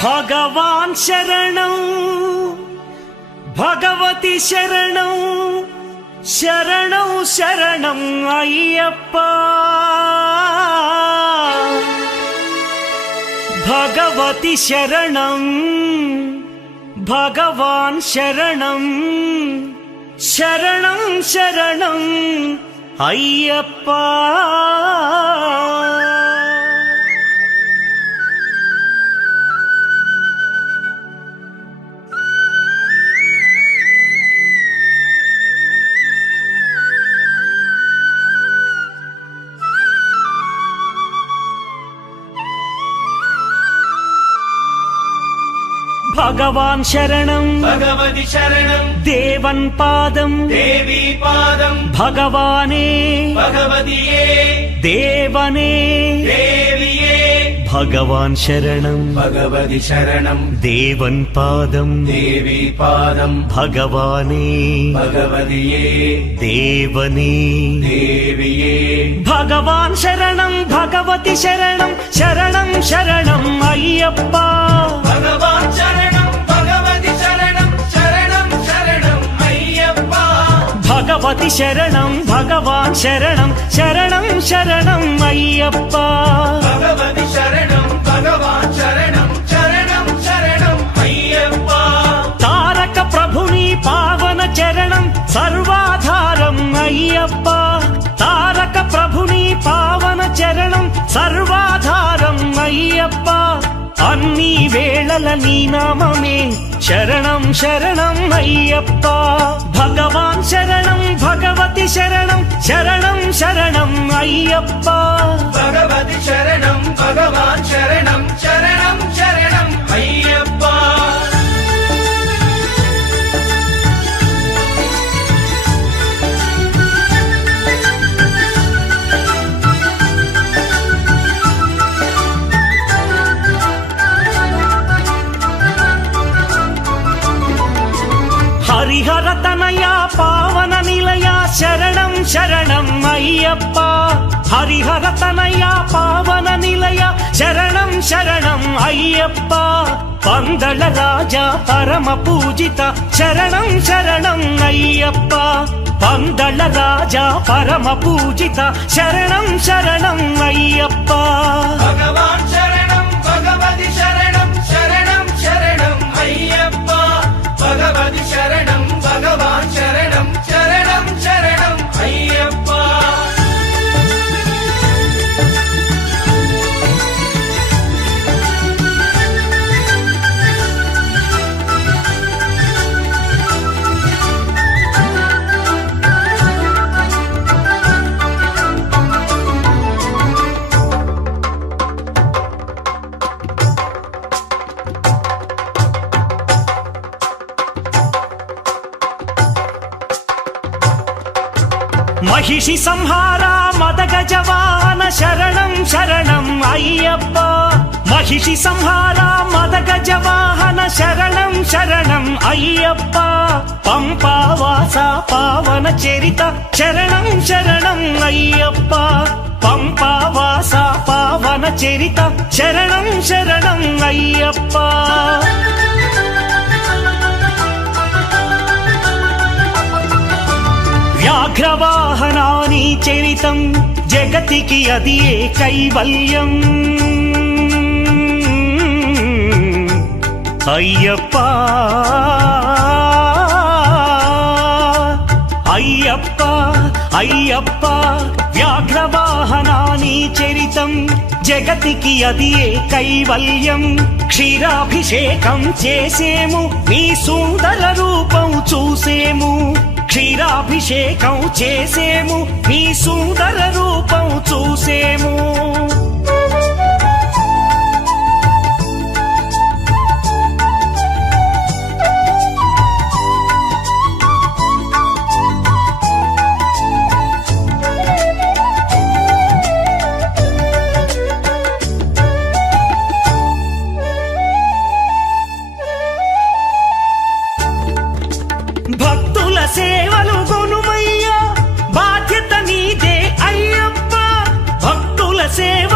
భగవాన్ శరణం భగవతి శరణం శరణం శరణం అయ్యప్ప భగవతి శరణం భగవాన్ శరణం శరణం శరణం అయ్యప్ప భగవాన్ శరణం భగవతి శరణం దేవన్ పాదం దేవీ పాదం భగవానే భగవతియే దేవనే దేవియే భగవాన్ శరణం భగవతి శరణం దేవన్ పాదం దేవీ పాదం భగవానే భగవతియే దేవనే దేవియే భగవాన్ శరణం భగవతి శరణం శరణం శరణం అయ్యప్ప భగవాన్ శరణం భగవతి శరణం శరణం శరణం అయ్యప్ప భగవతి శరణం భగవాన్ శరణం శరణం శరణం అయ్యప్ప భగవతి శరణం భగవాన్ శరణం శరణం శరణం అయ్యప్ప తారక ప్రభుని పావన చరణం సర్వాధారం అయ్యప్ప తారక ప్రభుని పావన చరణం సర్వాధారం అయ్యప్ప అన్ని వేళల నీ నామమే శరణం శరణం అయ్యప్ప భగవాన్ శరణం భగవతి శరణం శరణం శరణం అయ్యప్ప భగవతి శరణం భగవాన్ శరణం శరణం శరణం అయ్యప్ప హరిహర తనయ పావన నిలయ శరణం శరణం అయ్యప్ప హరిహర తనయ పావన నిలయ శరణం శరణం అయ్యప్ప పందళ రాజా పరమ పూజిత శరణం శరణం అయ్యప్ప పందళ రాజా పరమ పూజిత శరణం శరణం అయ్యప్ప భగవాన్ శరణం భగవతి శరణం శరణం శరణం అయ్యప్ప భగవతి శరణం భగవాన్ శరణం శరణం శరణం అయ్యప్ప మహిషి సంహార మదగజ వాహన శరణం శరణం అయ్యప్ప మహిషి సంహార మదగజ వాహన శరణం శరణం అయ్యప్ప పంపావాస పావన చరిత శరణం శరణం అయ్యప్ప పంపావాస పావన చరిత శరణం శరణం అయ్యప్ప వ్యాఘ్రవాహనాని చరితం జగతికి అది ఏ కైవల్యం అయ్యప్ప అయ్యప్ప అయ్యప్ప వ్యాఘ్రవాహనాని చరితం జగతికి అది ఏ కైవల్యం క్షీరాభిషేకం చేసేము నీ సుందర రూపం చూసేము క్షీరాభిషేకం చేసేము నీ సుందర రూపం చూసేము భక్తుల సేవలు కొనుమయ్యా బాధ్యత నీదే అయ్యప్ప భక్తుల సేవ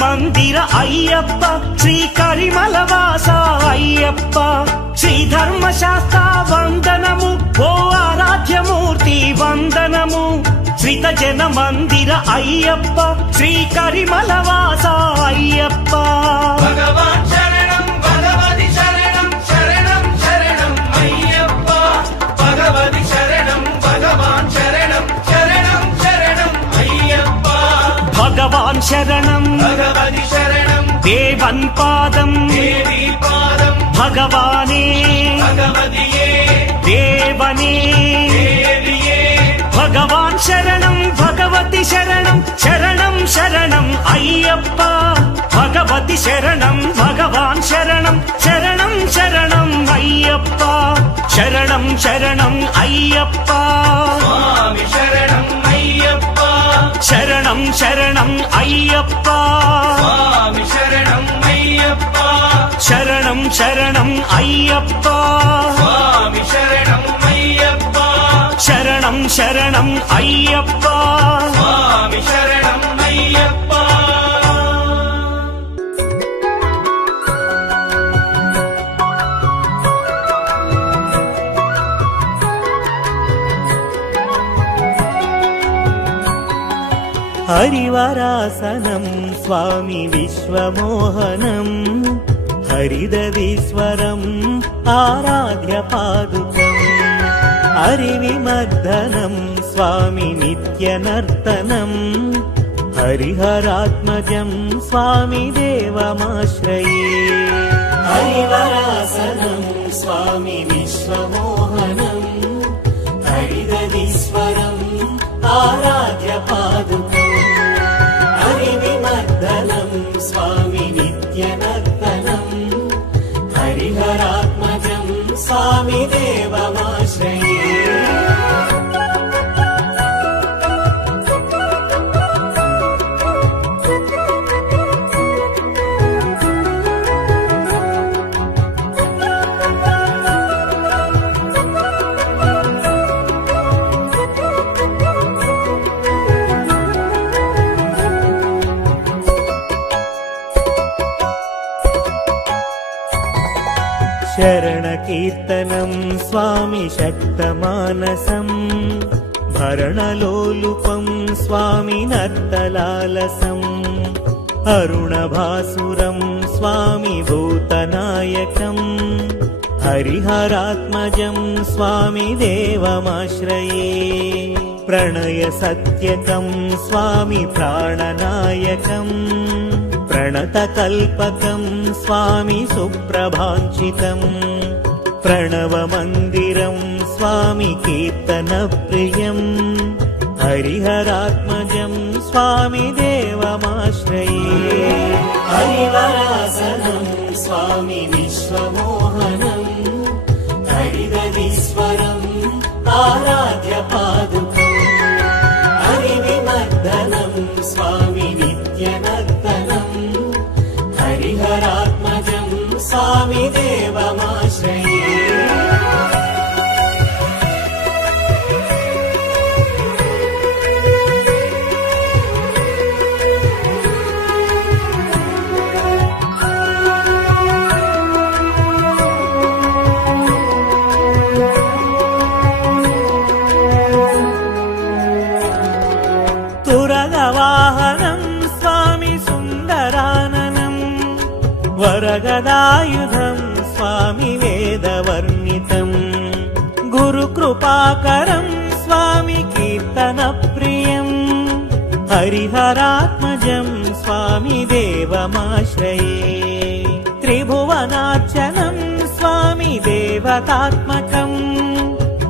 మందిర అయ్యప్ప శ్రీ కరిమలవాస అయ్యప్ప శ్రీ ధర్మశాస్త్ర వందనము ఓ ఆరాధ్యమూర్తి వందనము శ్రీత జన మందిర అయ్యప్ప శ్రీ కరిమలవాస అయ్యప్ప భగవాన్ శరణం భగవతి శరణం శరణం శరణం అయ్యప్ప భగవతి శరణం భగవాన్ శరణం శరణం శరణం అయ్యప్ప భగవాన్ శరణం భగవతి శరణం దేవన్ పాదం దేవి పాదం భగవానే భగవతియే దేవనే దేవియే భగవాన్ శరణం భగవతి శరణం శరణం శరణం అయ్యప్ప భగవతి శరణం భగవాన్ శరణం శరణం శరణం అయ్యప్ప శరణం శరణం అయ్యప్ప స్వామి శరణం అయ్యప్ప శరణం శరణం అయ్యప్ప స్వామి శరణం అయ్యప్ప శరణం శరణం అయ్యప్ప స్వామి శరణం అయ్యప్ప శరణం శరణం అయ్యప్ప స్వామి శరణం అయ్యప్ప హరివరాసనం స్వామి విశ్వమోహనం హరిదదీశ్వరం ఆరాధ్య పాదుకం హరివిమర్దనం స్వామి నిత్యనర్తనం హరిహరాత్మజం స్వామి దేవమాశ్రయే హరివరాసనం స్వామి విశ్వమోహనం హరిదదీశ్వరం ఆరాధ్య పాదుకం హరివిమర్దనం స్వామి నిత్యనర్తనం హరిహరాత్మజం స్వామి దేవమాశ్రయే శరణకీర్తనం స్వామి శక్తమానసం భరణలోలుపం స్వామి నర్తలాలసం అరుణభాసురం స్వామి భూతనాయకం హరిహరాత్మజం స్వామి దేవమాశ్రయే ప్రణయ సత్యకం స్వామి ప్రాణనాయకం ప్రణతకల్పకం స్వామి సుప్రభాంచితం ప్రణవమందిరం స్వామి కీర్తనప్రియం హరిహరాత్మజం స్వామి దేవమాశ్రయే హరివరాసనం స్వామి విశ్వమోహనం హరిదదీశ్వరం ఆరాధ్య పాదుకం హరివిమర్దనం స్వామి నిత్యనర్తనం హరిహరాత్మజం స్వామి దేవమాశ్రయే తురగవాహనం స్వామి సుందరాననం వరగదాయుధం స్వామి వేదవర్ణితం గురుకృపాకరం స్వామి కీర్తనప్రియం హరిహరాత్మజం స్వామి దేవమాశ్రయే త్రిభువనార్చనం స్వామి దేవతాత్మకం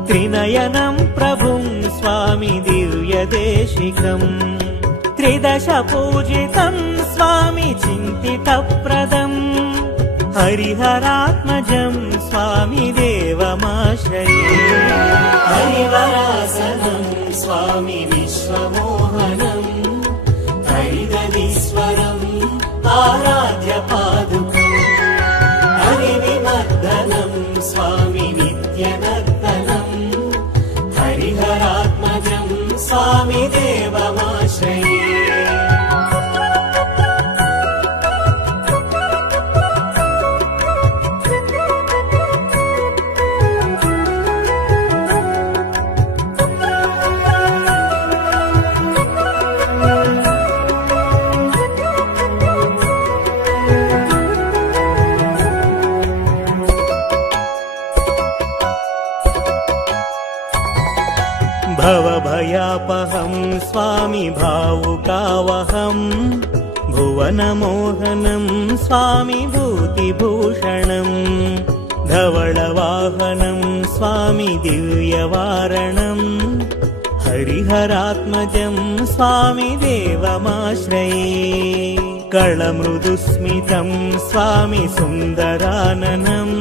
త్రినయనం ప్రభుం స్వామి దివ్యదేశికం త్రిదశ పూజితం స్వామి చింతితప్రదం హరిహరాత్మజం స్వామి దేవమాశ్రయే హరివరాసనం స్వామి విశ్వమోహనం హరిదదీశ్వరం ఆరాధ్య పాదుకం హరివిమర్దనం స్వామి నిత్యనర్తనం హరిహరాత్మజం స్వామి దేవమాశ్రయే भवभयापहं स्वामी भावुकावहम् भुवनमोहनं स्वामी भूतिभूषणम् धवळवाहनं स्वामी दिव्यवारणम् हरिहरात्मजं स्वामी देवमाश्रये कळमृदुस्मितं स्वामी सुन्दराननम्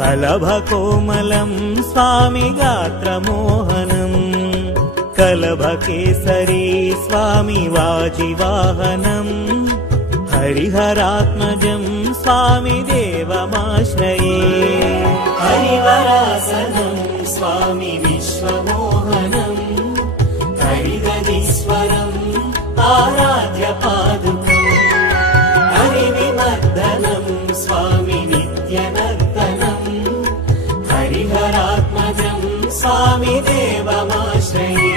कलभकोमलं स्वामी गात्रमोहनम् कलभकेसरी स्वामी वाजिवाहनम् हरिहरात्मजं स्वामी देवमाश्रये हरिवरासनं स्वामी विश्वमोहनम् हरिदधीश्वरम् आराध्य पादुकम् हरिविवर्धनं स्वामी नित्यनर्तनम् हरिहरात्मजं स्वामी देवमाश्रये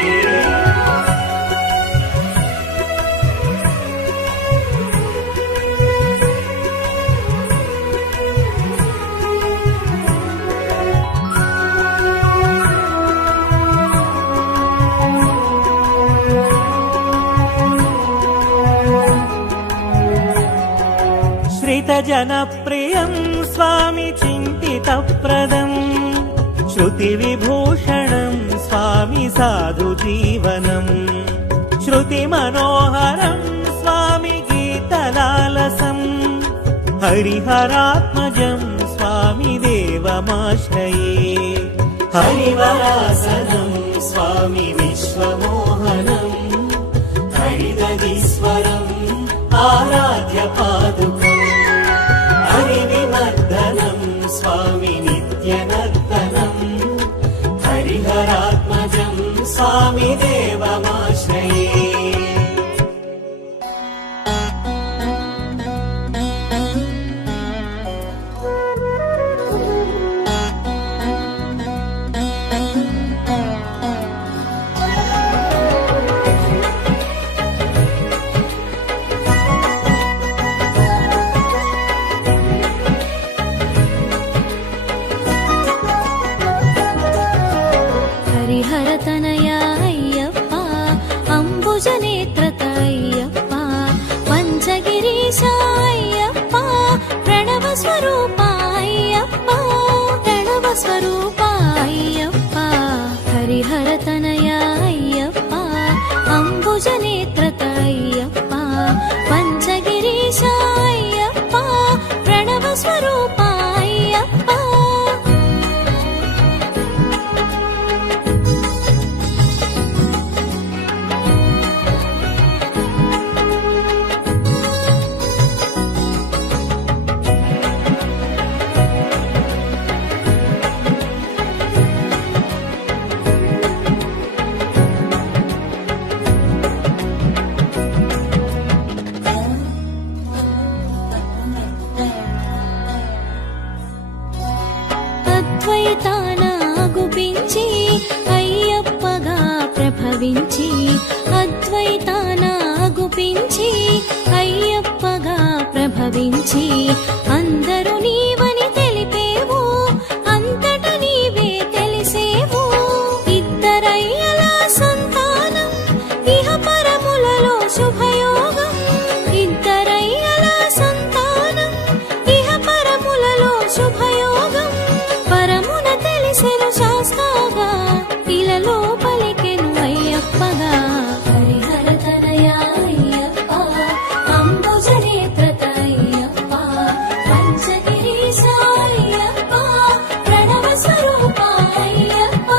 श्रितजनप्रियं स्वामी चिन्तितप्रदम् श्रुतिविभूषणं स्वामी साधुजीवनम् श्रुतिमनोहरं स्वामी गीतलालसम् हरिहरात्मजं स्वामी देवमाश्रये हरिवरासनं स्वामी विश्वमोहनम् हरिदधीश्वरम् आराध्य पादुकम् हरिविवर्धनं स्वामी नित्यनर्तनम् हरिहरात्मजं स्वामी देवमाश्रये हरिहरतनया अय्यप्पा अम्बुजनेत्रत अय्यप्पा पञ्चगिरीशा अय्यप्पा प्रणवस्वरूपा अय्यप्पा प्रणवस्वरूपा अय्यप्पा हरिहरतनया अय्यप्पा अम्बुजनेत्रत अय्यप्पा पञ्चगिरीशा अय्यप्पा प्रणवस्वरूपा अय्यप्पा అద్వైతానాగుపించి అయ్యప్పగా ప్రభవించి అద్వైతానాగుపించి అయ్యప్పగా ప్రభవించి అందరూ నీవని తెలిపేవు అంతట నీవే తెలిసేవు ఇద్దరయ్యల సంతానం ఇహ పరములలో శుభయోగం ఇద్దరయ్యల సంతానం ఇహ పరములలో శుభయోగం పరమున తెలిసెను శాస్త్రగా ఇలలో పలికెను అయ్యప్పగా హరిహరతనయా అయ్యప్ప అంబుజనేత్రత అయ్యప్ప పంచగిరీశా అయ్యప్ప ప్రణవ స్వరూప అయ్యప్ప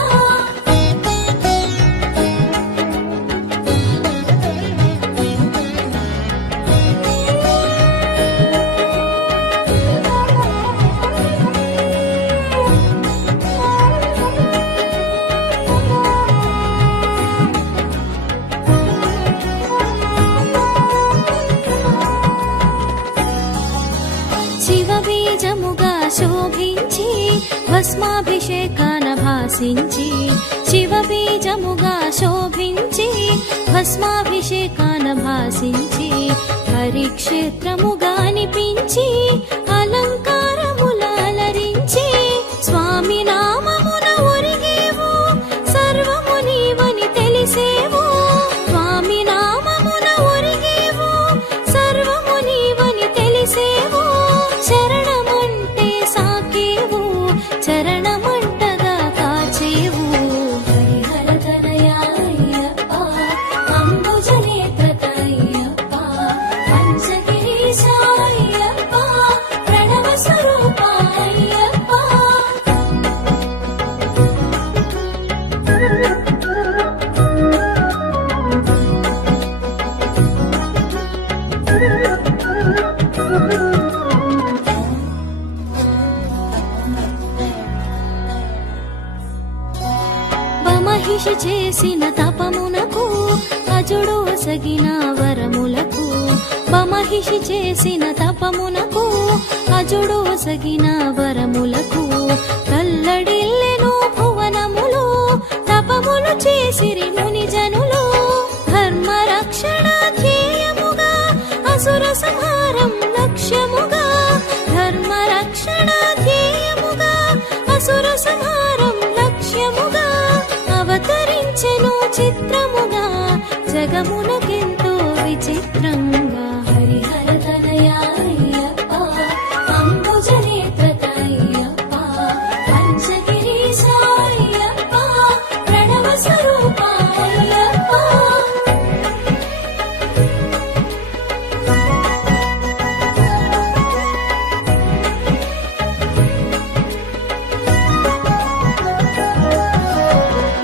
శివబీజముగా శోభించి భస్మాభిషేకాన భాసించి శివబీజముగా శోభించి భస్మాభిషేకాన భాసించి హరిక్షేత్రముగా అనిపించి అలంకారముల అలరించి స్వామి నామమున ఒరిగేవు సర్వము నీవు మహిషి చేసిన తపమునకు అజుడు ఒసగిన వరములకు మహిషి చేసిన తపమునకు అజుడు ఒసగిన వరములకు కల్లడిల్లెను భువనములు తపములు చేసిరి మునిజనులు ధర్మ రక్షణ ధ్యేయముగా అసుర సంహారం లక్ష్యముగా ధర్మ రక్షణ ధ్యేయముగా అసుర సంహారం లక్ష్యముగా అవతరించెను చిత్రముగా జగమునకెంతో విచిత్రంగా హరిహర తనయా అయ్యప్ప అంబుజనేత్ర అయ్యప్ప పంచగిరీశ అయ్యప్ప ప్రణవ స్వరూప అయ్యప్ప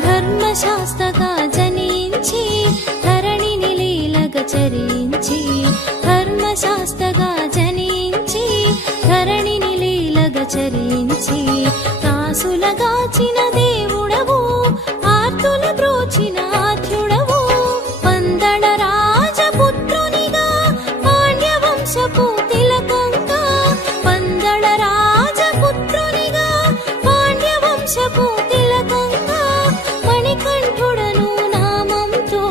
ధర్మశాస్త్రగా జనించి ధరణిని లీలగా చరించి ధర్మశాస్త్రగా జనించి ధరణిని లీలగా చరించి దాసులగాచిన దేవుడవు ఆర్తుల బ్రోచిన ఆద్యుడవు పందళ రాజపుత్రునిగా పాండ్యవంశపు తిలకంగా పందళ రాజపుత్రునిగా పాండ్యవంశపు తిలకంగా మణికంఠుడను నామంతో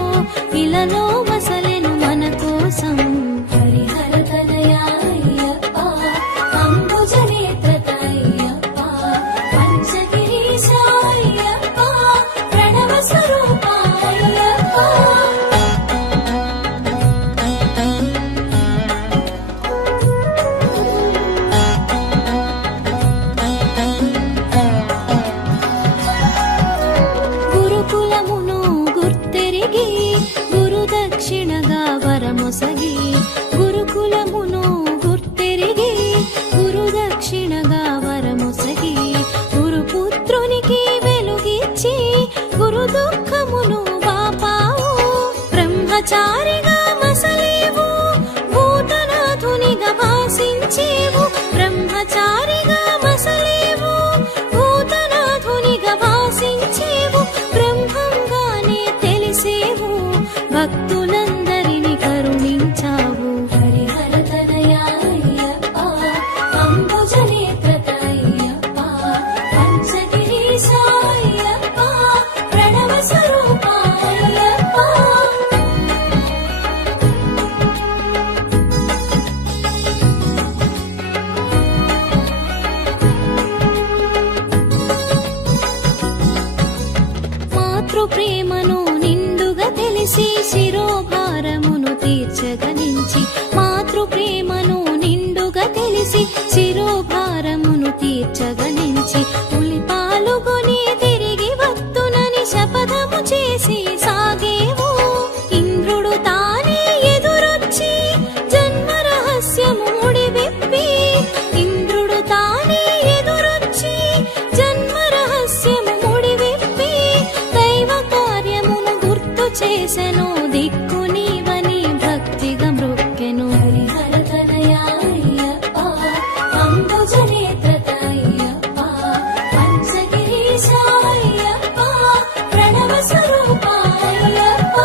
ఇలలో మసలెను మన కోసం హరిహర తనయా అయ్యప్ప అంబుజనేత్ర అయ్యప్ప పంచగిరీశ అయ్యప్ప ప్రణవ స్వరూప అయ్యప్ప గురుకులమును గుర్తెరిగి గురు దక్షిణగా వరమొసగి గురుకులమును గుర్తెరిగి గురు దక్షిణగా వరమొసగి గురుపుత్రునికి వెలుగిచ్చి గురు దుఃఖమును బాపావు బ్రహ్మచారిగా మసలేవు భూతనాథునిగా భాసించేవు బ్రహ్మచారిగా మసలేవు భూతనాథునిగా భాసించేవు బ్రహ్మంగానే తెలిసేవు భక్తులందరిని కరుణించావు హరిహర తనయా అయ్యప్ప అంబుజనేత్ర అయ్యప్ప పంచగిరీశ అయ్యప్ప ప్రణవ స్వరూప అయ్యప్ప మాతృ ప్రేమను నిండుగా తెలిసి శిరోభారమును తీర్చగనించి మాతృ ప్రేమను నిండుగా తెలిసి శిరోభారమును తీర్చగనించి పులి పాలుగొని తిరిగి వత్తునని శపథము చేసి సాగేవు ఇంద్రుడు తానే ఎదురొచ్చి జన్మ రహస్యము ముడివిప్పి ఇంద్రుడు తానే ఎదురొచ్చి జన్మ రహస్యము ముడివిప్పి దైవ కార్యమును గుర్తు చేసెను దిక్కు నీవని భక్తిగా మృక్కెను హరిహర తనయా అయ్యప్ప అంబుజనేత్ర అయ్యప్ప పంచగిరీశ అయ్యప్ప ప్రణవ స్వరూప అయ్యప్ప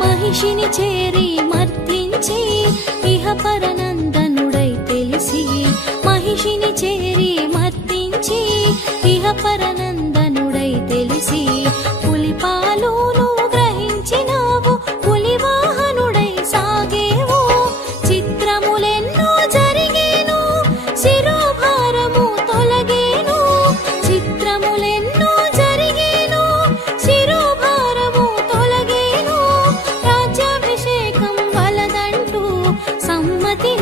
మహిషిని చేరి మర్తించి ఇహ పరనందనుడై తెలిసి మహిషిని చేరి మర్తించి ఇహ పరనందనుడై తెలిసి పులి పాలును గ్రహించినావు పులి వాహనుడై సాగేవు చిత్రములెన్నో జరిగేను శిరోభారము తొలగేను చిత్రములెన్నో జరిగేను శిరోభారము తొలగేను రాజ్యాభిషేకం వలదంటూ సమ్మతి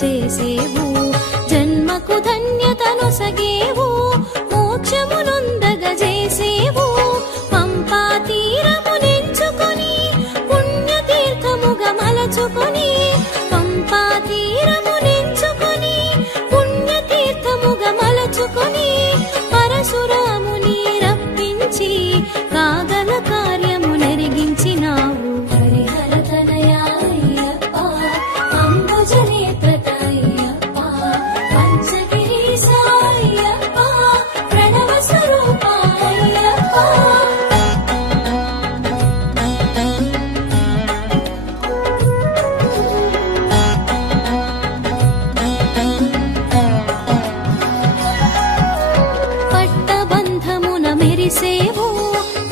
చేసేవు జన్మకు ధన్యతనొసగేవు మోక్షమునొందగ చేసేవు పంపా తీరమునెంచుకొని పుణ్యతీర్థముగా మలచుకొని పంపా తీరమునెంచుకొని పుణ్యతీర్థముగా మలచుకొని పరశురాముని రప్పించి కాగల కార్యము నెరిగించినావు హరిహర తనయా అయ్యప్ప అంబుజనేత్ర అయ్యప్ప పంచగిరీశ అయ్యప్ప ప్రణవ స్వరూప అయ్యప్ప పట్టబంధమున మెరిసేవు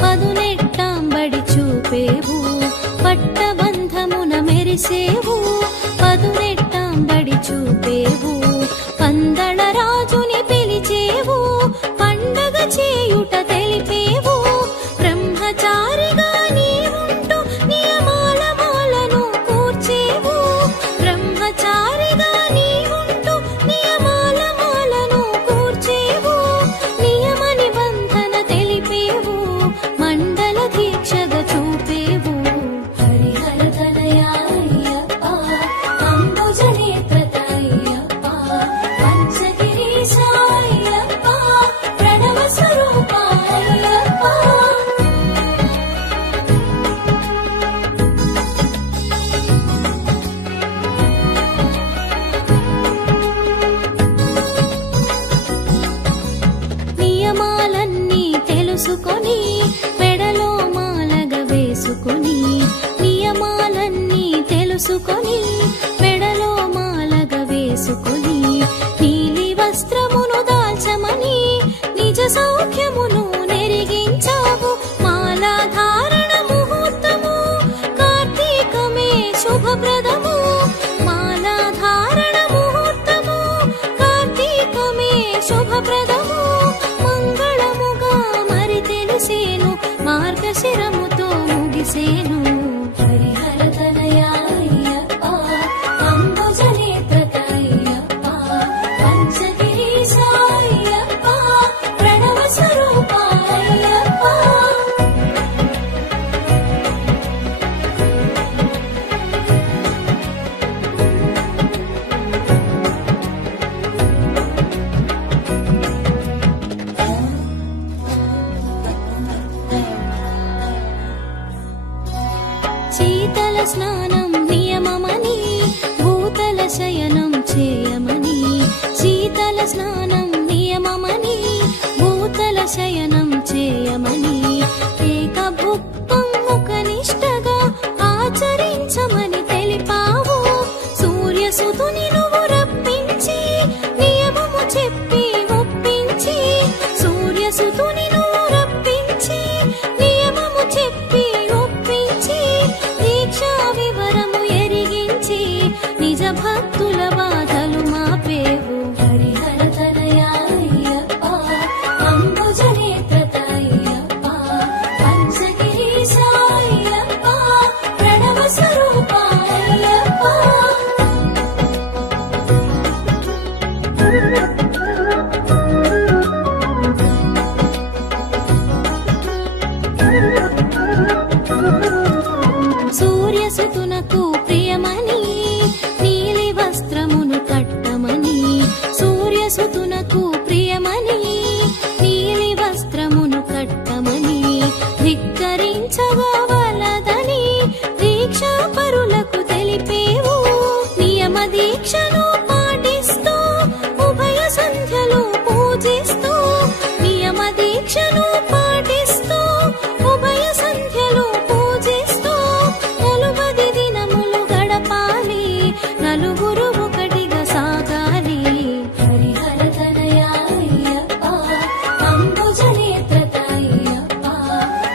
పదునెట్టాంబడి చూపేవు పట్టబంధమున మెరిసేవు పదునెట్టాంబడి చూపేవు పందళ రాజుని పిలిచేవు పండగ చేయుట తెలిపేవు బ్రహ్మచారిగా నీవుంటూ నియమాల మాలను కూర్చేవు బ్రహ్మచారిగా నీవుంటూ నియమాల మాలను కూర్చేవు నియమ నిబంధన తెలిపేవు మండల దీక్షగా చూపేవు హరిహర తనయా అయ్యప్ప అంబుజనేత్ర అయ్యప్ప పంచగిరీశ అయ్యప్ప ప్రణవ స్వరూప అయ్యప్ప నియమాలన్నీ తెలుసుకొని మెడలో మాలగ వేసుకొని నియమాలన్నీ తెలుసుకొని మెడలో మాలగ వేసుకొని నీలి వస్త్రమును దాల్చమని నిజ సౌఖ్యమును నెరిగించావు మాలాధారణ ముహూర్తము కార్తీకమే శుభప్రదము మాలాధారణ ముహూర్తము కార్తీకమే శుభప్రదము మంగళముగా మరి తెలిసేను మార్గశిరముతో ముగిసేను హరిహర తనయా అయ్యప్ప అంబుజనేత్ర అయ్యప్ప పంచగిరీశ అయ్యప్ప ప్రణవ స్వరూప అయ్యప్ప శీతల స్నానం నియమమని భూతల శయనం చేయమని శీతల స్నానం నియమమని భూతల శయనం చేయమని ఏకభుక్తం ముఖనిష్టగా ఆచరించమని తెలిపావు సూర్యసుతుని నువ్వు రప్పించి నియమము చెప్పి ఒప్పించి సూర్యసుతుని నువ్వు రప్పించి నియమము చెప్పి ఒప్పించి దీక్షా వివరము ఎరిగించి నిజ భక్తుల బాధలు మాపేవు హరిహర తనయా అయ్యప్ప అంబుజనేత్ర అయ్యప్ప పంచగిరీశ అయ్యప్ప ప్రణవ స్వరూప అయ్యప్ప సూర్యసుతునకు ప్రియమని నీలి వస్త్రమును కట్టమని సూర్యసుతునకు ప్రియమని నీలి వస్త్రమును కట్టమని ధిక్కరించగా వలదని దీక్షా పరులకు తెలిపేవు నియమ దీక్షను పాటిస్తూ ఉభయ సంధ్యలు పూజిస్తూ నియమ దీక్షను పాటిస్తూ ఉభయ సంధ్యలు పూజిస్తూ నలుబది దినములు గడపాలి నలుగురు ఒకటిగా సాగాలి హరిహర తనయా అయ్యప్ప అంబుజనేత్ర అయ్యప్ప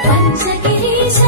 పంచగిరీశ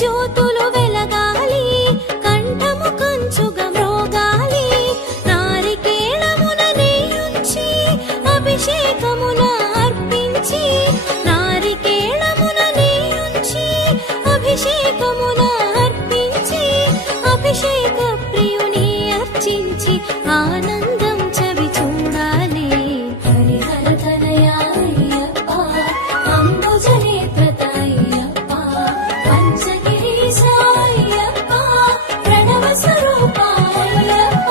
జ్యోతులు వెలగాలి, కంఠము కంచుగా మ్రోగాలి. నారికేళమున నెయ్యుంచి అభిషేకమున అర్పించి, నారికేళమున నెయ్యుంచి అభిషేకమున అర్పించి, అభిషేక ప్రియుని అర్చించి ఆనందం చవి చూడాలి. హరిహర తనయా అయ్యప్ప, అంబుజనేత్ర అయ్యప్ప, పంచగిరీశ అయ్యప్ప, ప్రణవ స్వరూప అయ్యప్ప.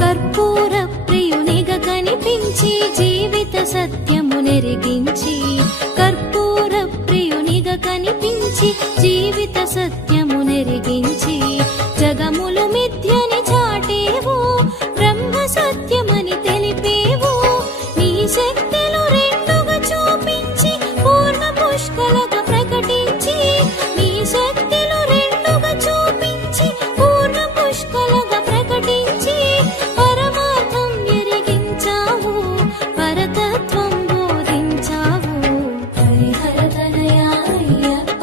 కర్పూర ప్రియునిగా కనిపించి జీవిత సత్యము నెరిగించి, కర్పూర ప్రియునిగా కనిపించి జీవిత సత్యము నెరిగించి, జగములు మిథ్యని చాటేవు, బ్రహ్మ సత్యమని తెలిపేవు. నీ శక్తులు రెండుగా చూపించి పూర్ణ పుష్కలగా ప్రకటించి, నీ శక్తులు రెండుగా చూపించి పూర్ణ పుష్కలగా ప్రకటించి, పరమార్థం ఎరిగించావు, పరతత్వం బోధించావు. హరిహర తనయా అయ్యప్ప,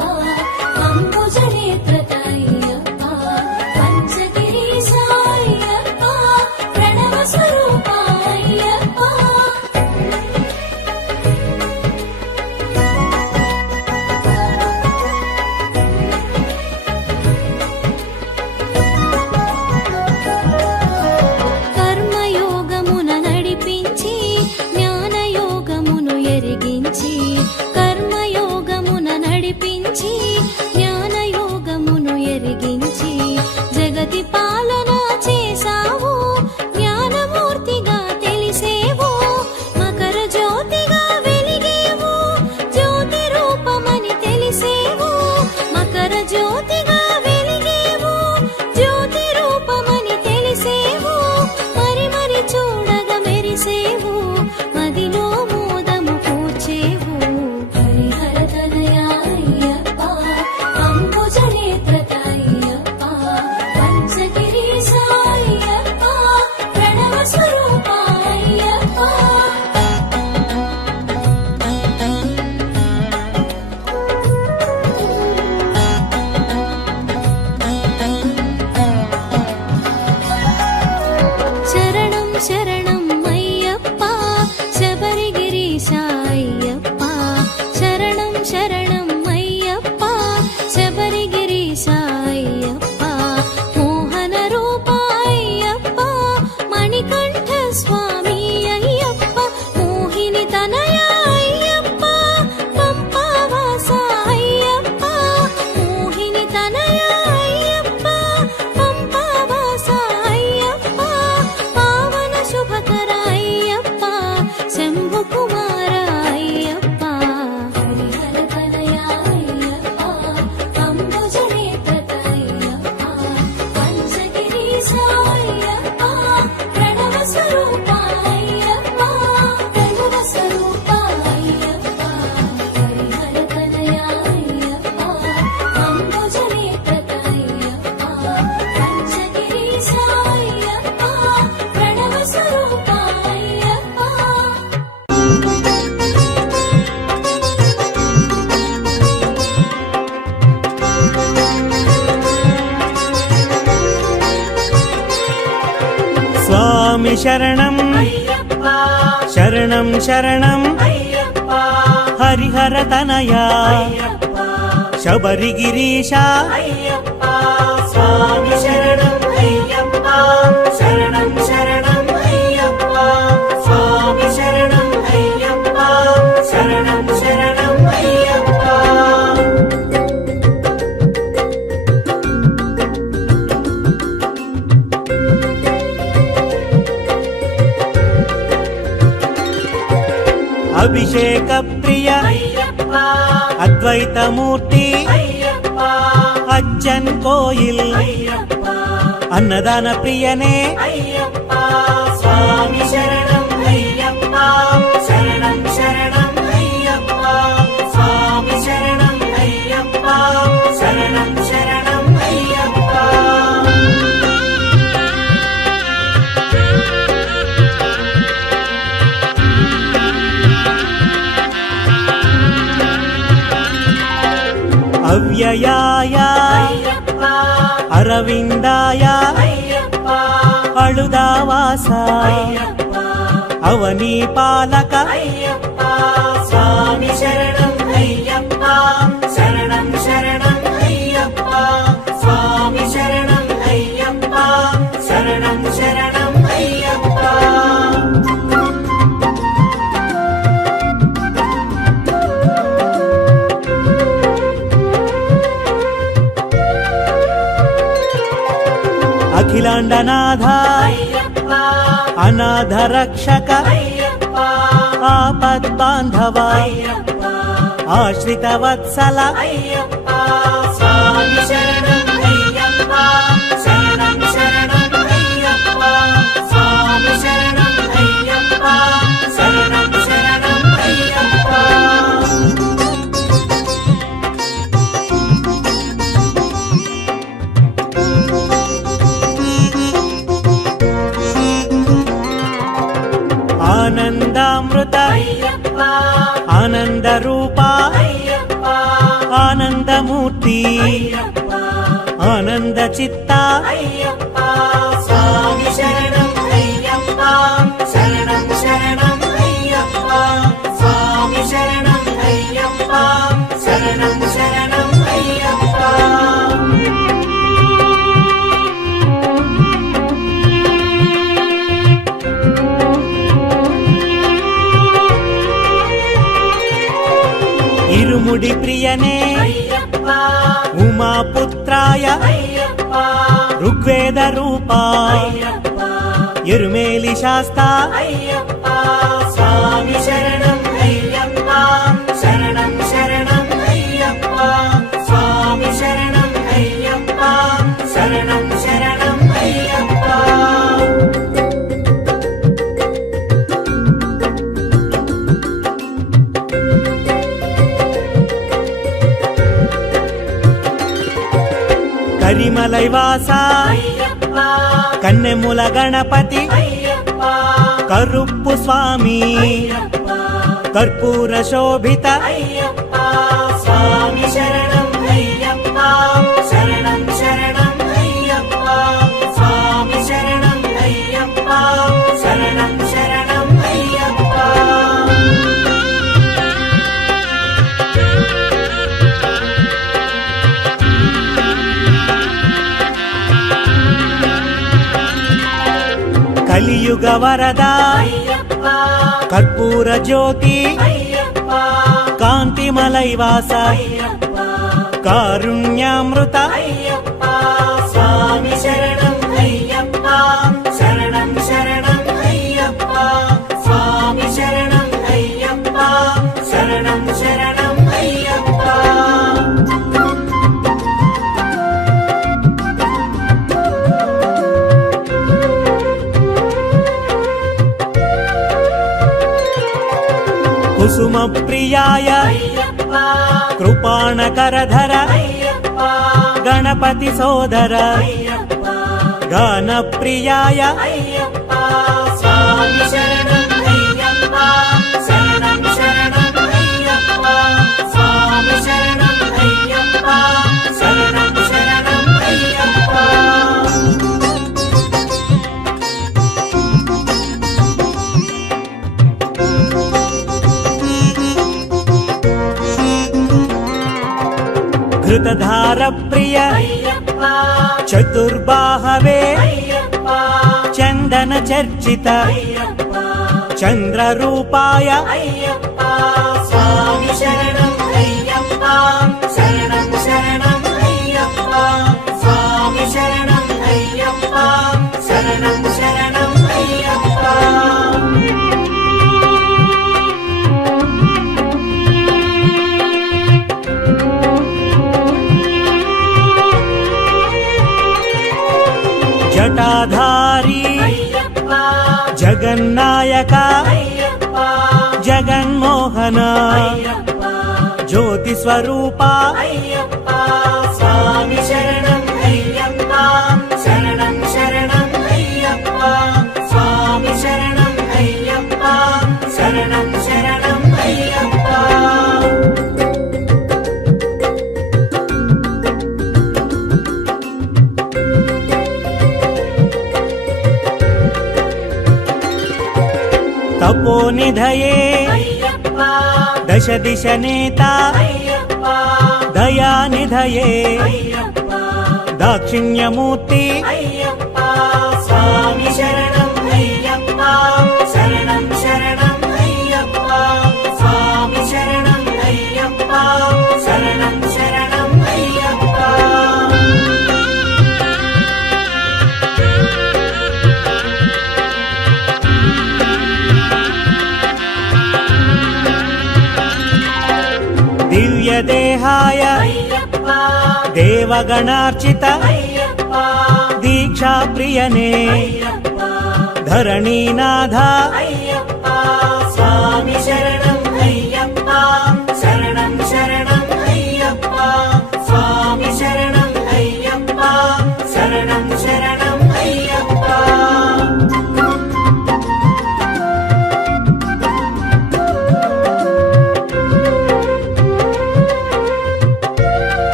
అంబుజనేత్ర అయ్యప్ప, పంచగిరీశ అయ్యప్ప, ప్రణవ స్వరూప అయ్యప్ప. కర్మయోగమున నడిపించి జ్ఞానయోగమును ఎరిగించి, కర్మయోగమున నడిపించి జ్ఞానయోగమును ఎరిగించి, జగతి పాలన చేసావు, జ్ఞానమూర్తిగా తెలిసేవు. మకర జ్యోతిగా వెలిగేవు, జ్యోతి రూపమని తెలిసేవు. మకర జ్యోతిగా వెలిగేవు, జ్యోతి రూపమని తెలిసేవు. మరి మరి చూడగా మెరిసేవు, మదిలో మోదము కూర్చేవు. హరిహర తనయా అయ్యప్ప, అంబుజనేత్ర అయ్యప్ప, పంచగిరీశ అయ్యప్ప, ప్రణవ స్వరూప అయ్యప్ప. శరణం శరణం అయ్యప్ప, శబరిగిరీశ అయ్యప్ప, శరణం శరణం అయ్యప్ప, శబరిగిరీశ అయ్యప్ప. మోహన రూప అయ్యప్ప, మణికంఠ స్వామి అయ్యప్ప, మోహిని తనయ అయ్యప్ప, పంపావాస అయ్యప్ప, మోహిని తనయ అయ్యప్ప, పంపావాస అయ్యప్ప, పావన శుభకర అయ్యప్ప, శంభు కుమార అయ్యప్ప. హరిహర తనయా అయ్యప్ప, అంబుజనేత్ర అయ్యప్ప, పంచగిరీశ అయ్యప్ప, ప్రణవ స్వరూప అయ్యప్ప, ప్రణవ స్వరూప అయ్యప్ప. హరిహర తనయా అయ్యప్ప, అంబుజనేత్ర అయ్యప్ప, పంచగిరీశ అయ్యప్ప, ప్రణవ స్వరూప అయ్యప్ప. స్వామి శరణం అయ్యప్ప, శరణం శరణం అయ్యప్ప, హరిహర తనయా అయ్యప్ప, శబరిగిరీశ అయ్యప్ప. స్వామి శరణం అయ్యప్ప, శరణం శరణం అయ్యప్ప, స్వామి శరణం అయ్యప్ప, శరణం శరణం అయ్యప్ప. అభిషేక ప్రియ అయ్యప్ప, అద్వైతమూర్తి అయ్యప్ప, అచ్చన్ కోయిల్ అయ్యప్ప, అన్నదాన ప్రియనే అయ్యప్ప. స్వామి శరణం అయ్యప్ప, శరణం శరణం అయ్యప్ప, స్వామి శరణం అయ్యప్ప, శరణం శరణం అయ్యప్ప. అవ్యయాయ అయ్యప్ప అరవిందాయ అయ్యప్ప అళుదావాస అయ్యప్ప అవనీ పాలక అయ్యప్ప స్వామి శరణం అయ్యప్ప శరణం శరణం అయ్యప్ప స్వామి శరణం అయ్యప్ప శరణం శరణం అయ్యప్ప అఖిలాండనాథ అయ్యప్ప అనాథ రక్షక అయ్యప్ప ఆపద్బాంధవ అయ్యప్ప ఆశ్రిత వత్సల అయ్యప్ప స్వామి శరణం అయ్యప్ప శరణం శరణం అయ్యప్ప స్వామి శరణం అయ్యప్ప శరణం శరణం అయ్యప్ప ఆనందామృత అయ్యప్ప ఆనంద రూప అయ్యప్ప ఆనందమూర్తి అయ్యప్ప ఆనంద చిత్త అయ్యప్ప స్వామి శరణం అయ్యప్ప శరణం శరణం అయ్యప్ప స్వామి శరణం అయ్యప్ప శరణం శరణం అయ్యప్ప ఇరుముడి ప్రియనే అయ్యప్ప ఉమాపుత్రాయ అయ్యప్ప ఋగ్వేద రూపా అయ్యప్ప ఎరుమేలి శాస్త అయ్యప్ప స్వామి శరణం అయ్యప్ప శరణం శరణం అయ్యప్ప స్వామి శరణం అయ్యప్ప శరణం శరణం అయ్యప్ప కరిమలైవాస అయ్యప్ప కన్నెముల గణపతి అయ్యప్ప కరుప్పు స్వామి అయ్యప్ప కర్పూర శోభిత అయ్యప్ప స్వామి శరణం అయ్యప్ప శరణం శరణం అయ్యప్ప స్వామి శరణం అయ్యప్ప శరణం శరణం అయ్యప్ప కలియుగ వరద అయ్యప్ప కర్పూర జ్యోతి అయ్యప్ప కాంతిమలైవాస అయ్యప్ప కారుణ్యామృత అయ్యప్ప స్వామి శరణం అయ్యప్ప శరణం శరణం అయ్యప్ప స్వామి శరణం అయ్యప్ప శరణం శరణం అయ్యప్ప కుసుమ ప్రియాయ అయ్యప్ప కృపాణకరధర అయ్యప్ప గణపతి సోదర అయ్యప్ప గాన ప్రియాయ అయ్యప్ప స్వామి శరణం అయ్యప్ప శరణం శరణం అయ్యప్ప స్వామి శరణం అయ్యప్ప శరణం శరణం అయ్యప్ప ఘృతధార ప్రియ అయ్యప్ప చతుర్బాహవే అయ్యప్ప చందన చర్చిత అయ్యప్ప చంద్ర రూపాయ అయ్యప్ప స్వామి శరణం అయ్యప్ప శరణం శరణం అయ్యప్ప స్వామి శరణం అయ్యప్ప శరణం శరణం అయ్యప్ప జటాధారి అయ్యప్ప జగన్నాయక అయ్యప్ప జగన్మోహన అయ్యప్ప జ్యోతి స్వరూప అయ్యప్ప స్వామి శరణం అయ్యప్ప శరణం శరణం అయ్యప్ప స్వామి శరణం అయ్యప్ప శరణం శరణం అయ్యప్ప తపోనిధయే అయ్యప్ప దశ దిశ నేత అయ్యప్ప దయానిధయే అయ్యప్ప దాక్షిణ్యమూర్తి అయ్యప్ప స్వామి శరణం అయ్యప్ప శరణం శరణం అయ్యప్ప స్వామి శరణం అయ్యప్ప శరణం శరణం అయ్యప్ప దివ్యదేహాయ అయ్యప్ప దేవగణార్చిత అయ్యప్ప దీక్షా ప్రియనే అయ్యప్ప ధరణీనాథ అయ్యప్ప స్వామి శరణం అయ్యప్ప శరణం శరణం అయ్యప్ప స్వామి శరణం అయ్యప్ప శరణం శరణం అయ్యప్ప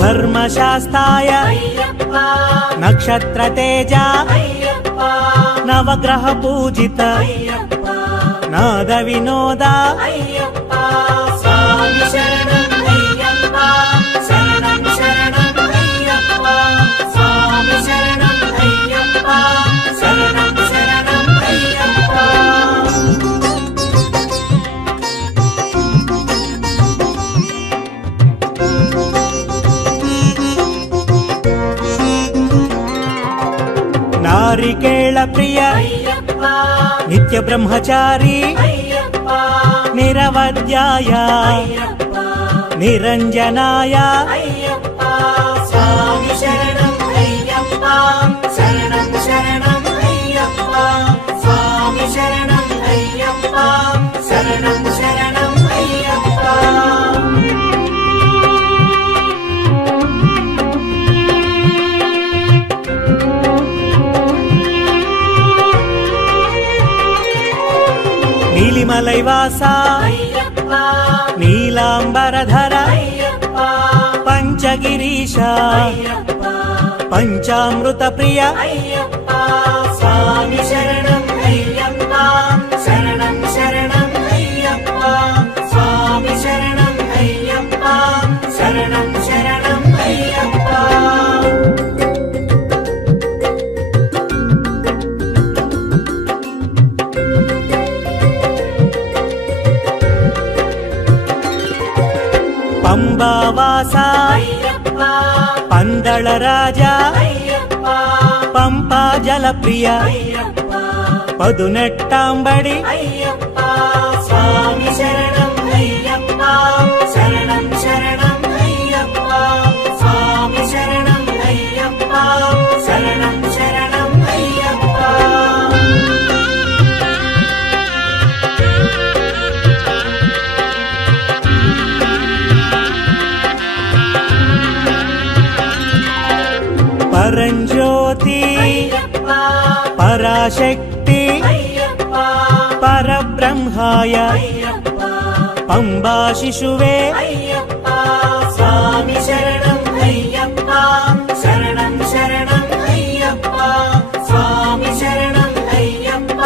ధర్మశాస్త్రాయ అయ్యప్ప నక్షత్ర తేజ అయ్యప్ప నవగ్రహ పూజిత అయ్యప్ప నాద వినోద అయ్యప్ప స్వామి శరణం అయ్యప్ప శరణం శరణం అయ్యప్ప స్వామి శరణం అయ్యప్ప శరణం శరణం అయ్యప్ప నారికేళ ప్రియ అయ్యప్ప నిత్య బ్రహ్మచారి అయ్యప్ప నిరవధ్యాయ అయ్యప్ప నిరంజనాయ అయ్యప్ప స్వామి శరణం అయ్యప్ప శరణం శరణం అయ్యప్ప స్వామి శరణం అయ్యప్ప శరణం శరణం అయ్యప్ప నీలిమలైవాస అయ్యప్ప నీలాంబరధర అయ్యప్ప పంచగిరీశ అయ్యప్ప పంచామృత ప్రియ అయ్యప్ప స్వామి శరణం అయ్యప్ప శరణం శరణం అయ్యప్ప స్వామి శరణం అయ్యప్ప శరణం శరణం అయ్యప్ప పంబావాస అయ్యప్ప పందళ రాజ అయ్యప్ప పంపా జల ప్రియ అయ్యప్ప పదునెట్టాంబడి అయ్యప్ప స్వామి శరణం అయ్యప్ప శరణం శరణం అయ్యప్ప స్వామి శరణం అయ్యప్ప శరణం శరణం అయ్యప్ప పరంజ్యోతి అయ్యప్ప పరాశక్తి అయ్యప్ప పరబ్రహ్మాయ అయ్యప్ప పంబా శిశువే అయ్యప్ప స్వామి శరణం అయ్యప్ప శరణం శరణం అయ్యప్ప స్వామి శరణం అయ్యప్ప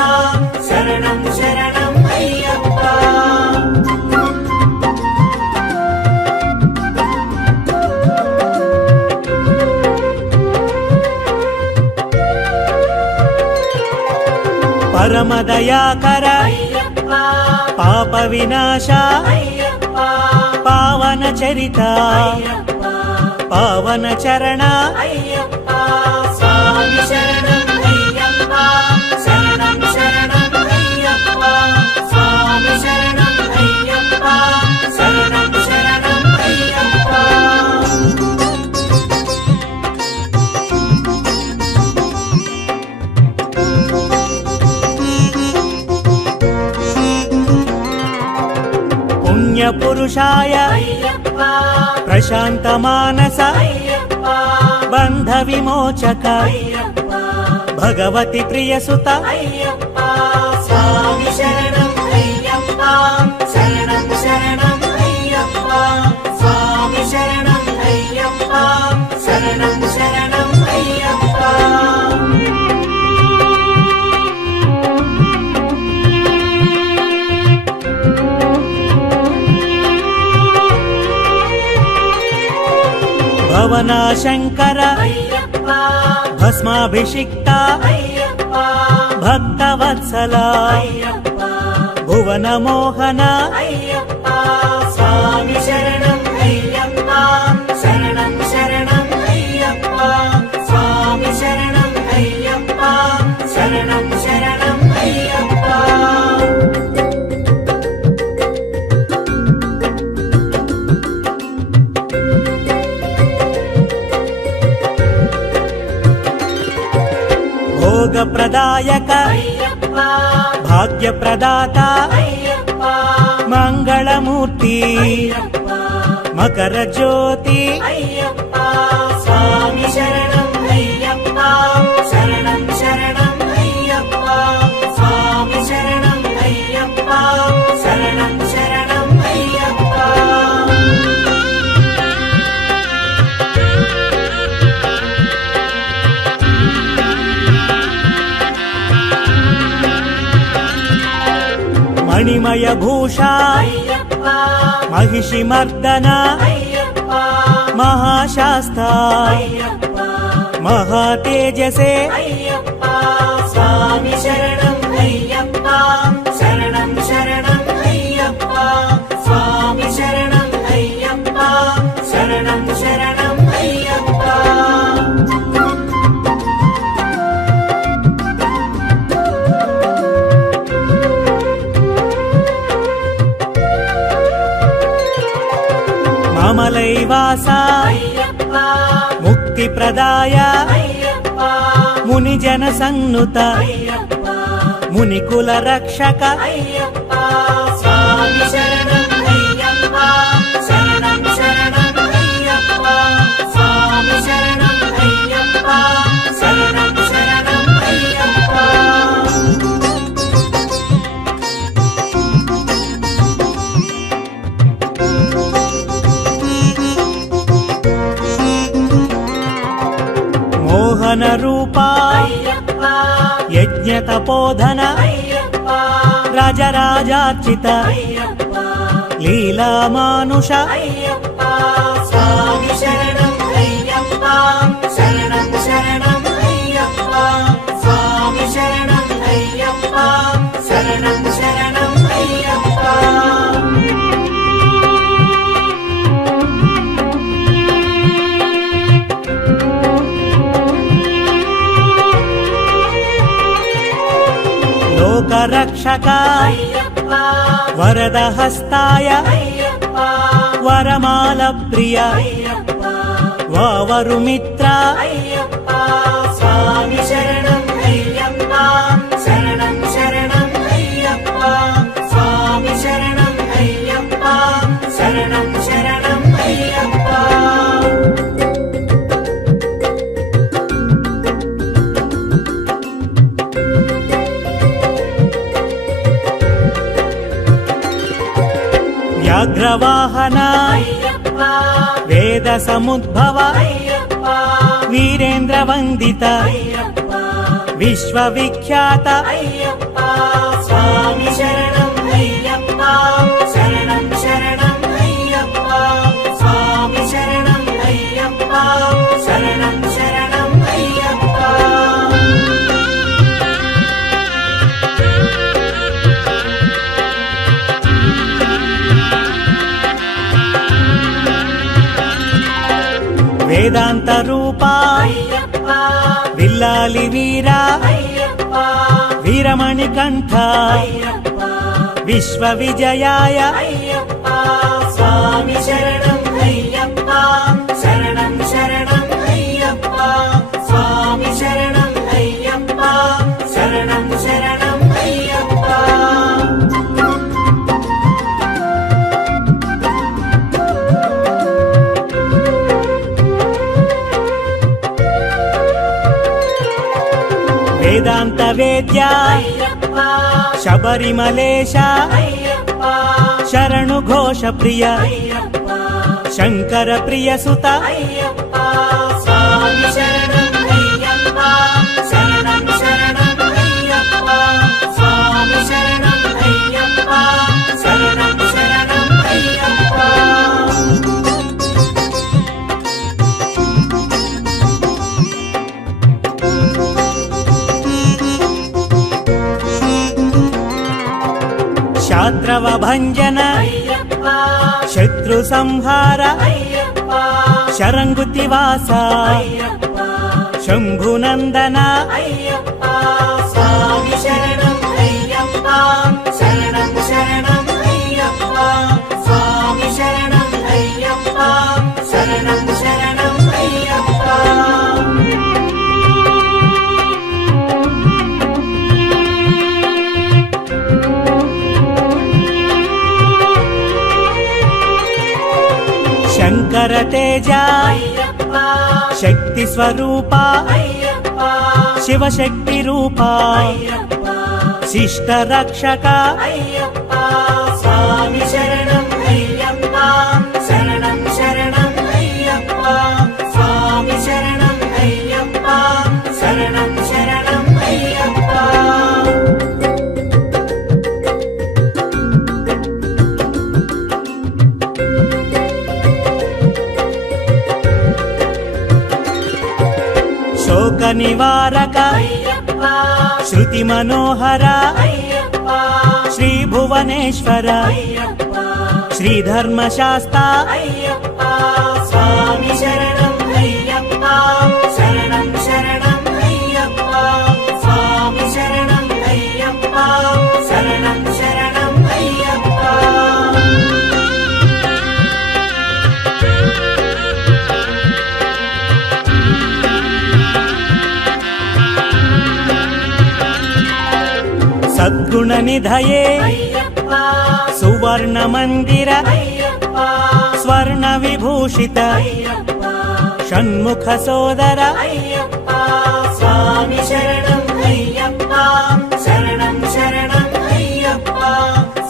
శరణం శరణం అయ్యప్ప పరమదయాకర అయ్యప్ప పాప వినాశ అయ్యప్ప పావన చరిత అయ్యప్ప పావన చరణ అయ్యప్ప స్వామి శరణం అయ్యప్ప శరణం శరణం అయ్యప్ప స్వామి శరణం అయ్యప్ప శరణం శరణం అయ్యప్ప పుణ్యపురుషాయ అయ్యప్ప ప్రశాంత మానస అయ్యప్ప బంధ విమోచక అయ్యప్ప భగవతి ప్రియసుత అయ్యప్ప స్వామి శరణం అయ్యప్ప శరణం శరణం అయ్యప్ప స్వామి శరణం అయ్యప్ప శరణం శరణం అయ్యప్ప భువనాశంకర అయ్యప్ప భస్మాభిషిక్త అయ్యప్ప భక్తవత్సల అయ్యప్ప భువన మోహన అయ్యప్ప స్వామి శరణం అయ్యప్ప శరణం శరణం అయ్యప్ప స్వామి శరణం అయ్యప్ప శరణం శరణం అయ్యప్ప భోగప్రదాయక అయ్యప్ప భాగ్యప్రదాత అయ్యప్ప మంగళమూర్తి అయ్యప్ప మకర జ్యోతి అయ్యప్ప స్వామి శరణం అయ్యప్ప శరణం శరణం అయ్యప్ప స్వామి శరణం అయ్యప్ప శరణం శరణం అయ్యప్ప మణిమయ భూష అయ్యప్ప మహిషి మర్దన అయ్యప్ప మహాశాస్త అయ్యప్ప మహాతేజసే అయ్యప్ప స్వామి శరణం అయ్యప్ప శరణం శరణం అయ్యప్ప స్వామి శరణం అయ్యప్ప శరణం శరణం అయ్యప్ప మమలైవాస అయ్యప్ప ముక్తి ప్రదాయ అయ్యప్ప మునిజన సన్నుత అయ్యప్ప మునికుల రక్షక అయ్యప్ప స్వామి శరణం అయ్యప్ప శరణం శరణం అయ్యప్ప స్వామి శరణం అయ్యప్ప శరణం శరణం అయ్యప్ప మోహన రూప అయ్యప్ప యజ్ఞ తపోధన అయ్యప్ప రాజరాజార్చిత అయ్యప్ప లీలా మానుష అయ్యప్ప స్వామి శరణం అయ్యప్ప శరణం శరణం అయ్యప్ప స్వామి శరణం అయ్యప్ప శరణం శరణం అయ్యప్ప లోకరక్షక అయ్యప్ప వరద హస్తాయ అయ్యప్ప వరమాల ప్రియ అయ్యప్ప వావరు మిత్ర అయ్యప్ప స్వామి శరణం అయ్యప్ప శరణం శరణం అయ్యప్ప స్వామి శరణం అయ్యప్ప శరణం శరణం అయ్యప్ప వ్యాఘ్రవాహన అయ్యప్ప వేద సముద్భవ అయ్యప్ప వీరేంద్ర వందిత అయ్యప్ప విశ్వవిఖ్యాత అయ్యప్ప స్వామి శరణం అయ్యప్ప శరణం శరణం అయ్యప్ప స్వామి శరణం అయ్యప్ప శరణం శరణం అయ్యప్ప వేదాంత రూప అయ్యప్ప విల్లాలి వీర అయ్యప్ప వీరమణి కంఠ అయ్యప్ప విశ్వ విజయాయ అయ్యప్ప స్వామి శరణం అయ్యప్ప శరణం శరణం అయ్యప్ప స్వామి శరణం అయ్యప్ప శరణం శరణం అయ్యప్ప వేదాంత వేద్య అయ్యప్ప శబరిమలేశ అయ్యప్ప శరణు ఘోష ప్రియ అయ్యప్ప శంకర ప్రియ సుత అయ్యప్ప స్వామి శరణం అయ్యప్ప శరణం శరణం అయ్యప్ప స్వామి శరణం అయ్యప్ప శరణం శరణం అయ్యప్ప ఉపద్రవ భంజన అయ్యప్ప శత్రు సంహార అయ్యప్ప శరంగుతివాస అయ్యప్ప శంభునందన అయ్యప్ప స్వామి శరణం అయ్యప్ప శరణం శరణం అయ్యప్ప స్వామి శరణం అయ్యప్ప శరణం శరణం అయ్యప్ప శంకర తేజ అయ్యప్ప శక్తి స్వరూప అయ్యప్ప శివశక్తి రూప అయ్యప్ప శిష్ట రక్షక అయ్యప్ప స్వామి శరణం అయ్యప్ప శరణం శరణం అయ్యప్ప స్వామి శరణం అయ్యప్ప శరణం శరణం అయ్యప్ప శోక నివారక అయ్యప్ప శృతి మనోహర అయ్యప్ప శ్రీ భువనేశ్వర అయ్యప్ప శ్రీ ధర్మశాస్త్ర అయ్యప్ప స్వామి శరణం అయ్యప్ప శరణం శరణం అయ్యప్ప స్వామి శరణం అయ్యప్ప శరణం శరణం అయ్యప్ప సద్గుణ నిధయే అయ్యప్ప సువర్ణ మందిర అయ్యప్ప స్వర్ణ విభూషిత అయ్యప్ప షణ్ముఖ సోదర అయ్యప్ప స్వామి శరణం అయ్యప్ప శరణం శరణం అయ్యప్ప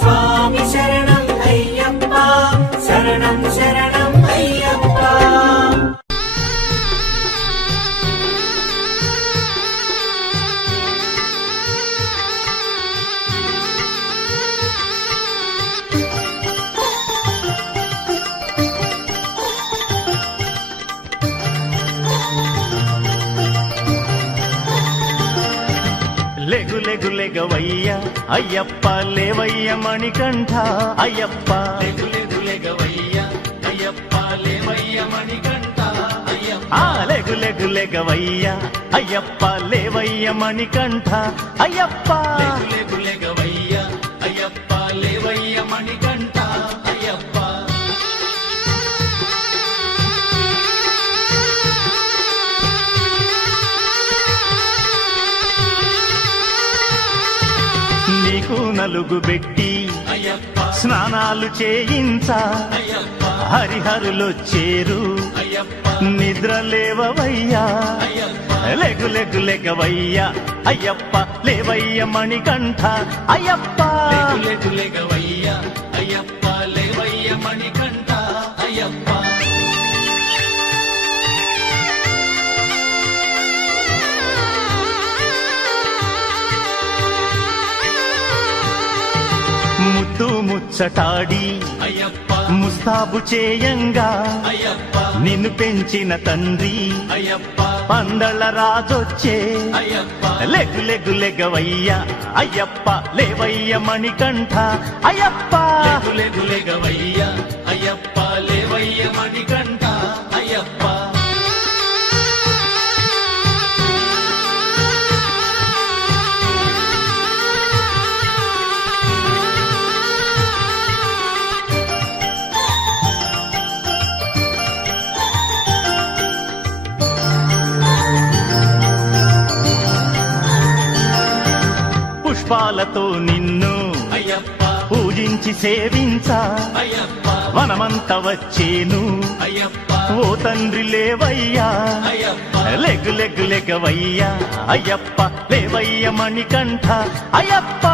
స్వామి శరణం అయ్యప్ప శరణం శరణం అయ్యప్ప లెగు లెగు లెగవయ్య అయ్యప్ప లేవయ్య మణికంఠ అయ్యప్ప లెగు లెగు లెగవయ్య అయ్యప్ప లేవయ్య మణికంఠ అయ్యప్ప లెగు లెగు లెగవయ్య అయ్యప్ప లేవయ్య మణికంఠ అయ్యప్ప లెగు లెగు లెగవయ్య అయ్యప్ప లేవయ్య మణికంఠ అయ్యప్ప నీకు నలుగు పెట్టి అయ్యప్ప స్నానాలు చేయించ అయ్యప్ప హరిహరులొచ్చేరు అయ్యప్ప నిద్ర లేవవయ్యా అయ్యప్ప లెగు లెగు లెగవయ్యా అయ్యప్ప లేవయ్య మణికంఠ అయ్యప్ప లెగు లెగవయ్య అయ్యప్ప లేవయ్య మణికంఠ అయ్యప్ప ముద్దు ముచ్చటాడి అయ్యప్ప ముస్తాబు చేయంగా అయ్యప్ప నిన్ను పెంచిన తండ్రి అయ్యప్ప పందళ్ళ రాజొచ్చే అయ్యప్ప లెగు లెగు లెగవయ్యా అయ్యప్ప లేవయ్య మణికంఠ అయ్యప్ప లెగు లెగవయ్య అయ్యప్ప లేవయ్య మణికంఠ అయ్యప్ప పుష్పాలతో నిన్ను అయ్యప్ప పూజించి సేవించా అయ్యప్ప వనమంత వచ్చేను అయ్యప్ప ఓ తండ్రి లేవయ్యా అయ్యప్ప లెగు లెగు లెగవయ్యా అయ్యప్ప లేవయ్య మణికంఠ అయ్యప్ప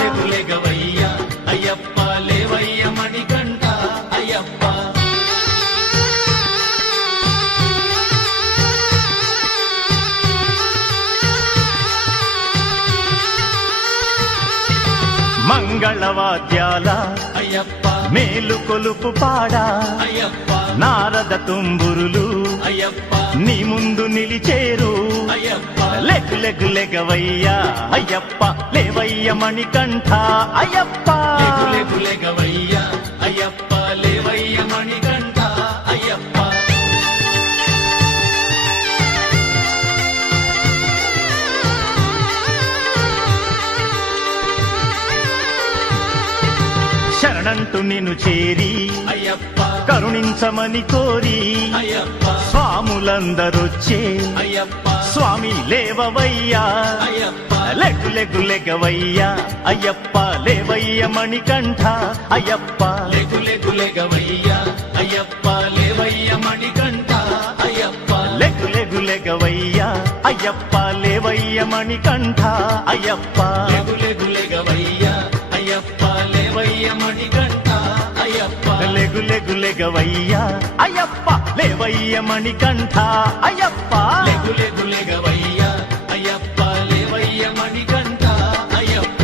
లెగు లెగవయ్య అయ్యప్ప లేవయ్య మణికంఠ అయ్యప్ప మంగళవాద్యాల అయ్యప్ప మేలు కొలుపు పాడా అయ్యప్ప నారద తుంబురులు అయ్యప్ప నీ ముందు నిలిచేరు అయ్యప్ప లెగ్గు లెగ్గు లెగవయ్యా అయ్యప్ప లేవయ్య మణికంఠ అయ్యప్ప లెగు లెగు లెగవయ్యా అయ్యప్ప లేవయ్య మణికంఠ అయ్యప్ప శరణంటూ నిన్ను చేరి అయ్యప్ప కరుణించమని కోరి అయ్యప్ప స్వాములందరొచ్చే అయ్యప్ప స్వామి లేవవయ్యా అయ్యప్ప లెగ్గు లెగ్గు లెగవయ్యా అయ్యప్ప లేవయ్య మణికంఠ అయ్యప్ప లెగు లెగు లెగవయ్యా అయ్యప్ప లేవయ్య మణికంఠ అయ్యప్ప లెగ్గు లెగ్గు లెగవయ్యా అయ్యప్ప లేవయ్య మణికంఠ అయ్యప్ప లెగు లెగు లెగవయ్యా అయ్యప్ప లేవయ్య మణికంఠ అయ్యప్ప లెగు లెగు లెగవయ్యా అయ్యప్ప లేవయ్య మణికంఠ అయ్యప్ప లెగు లెగు లెగవయ్యా అయ్యప్ప లేవయ్య మణికంఠ అయ్యప్ప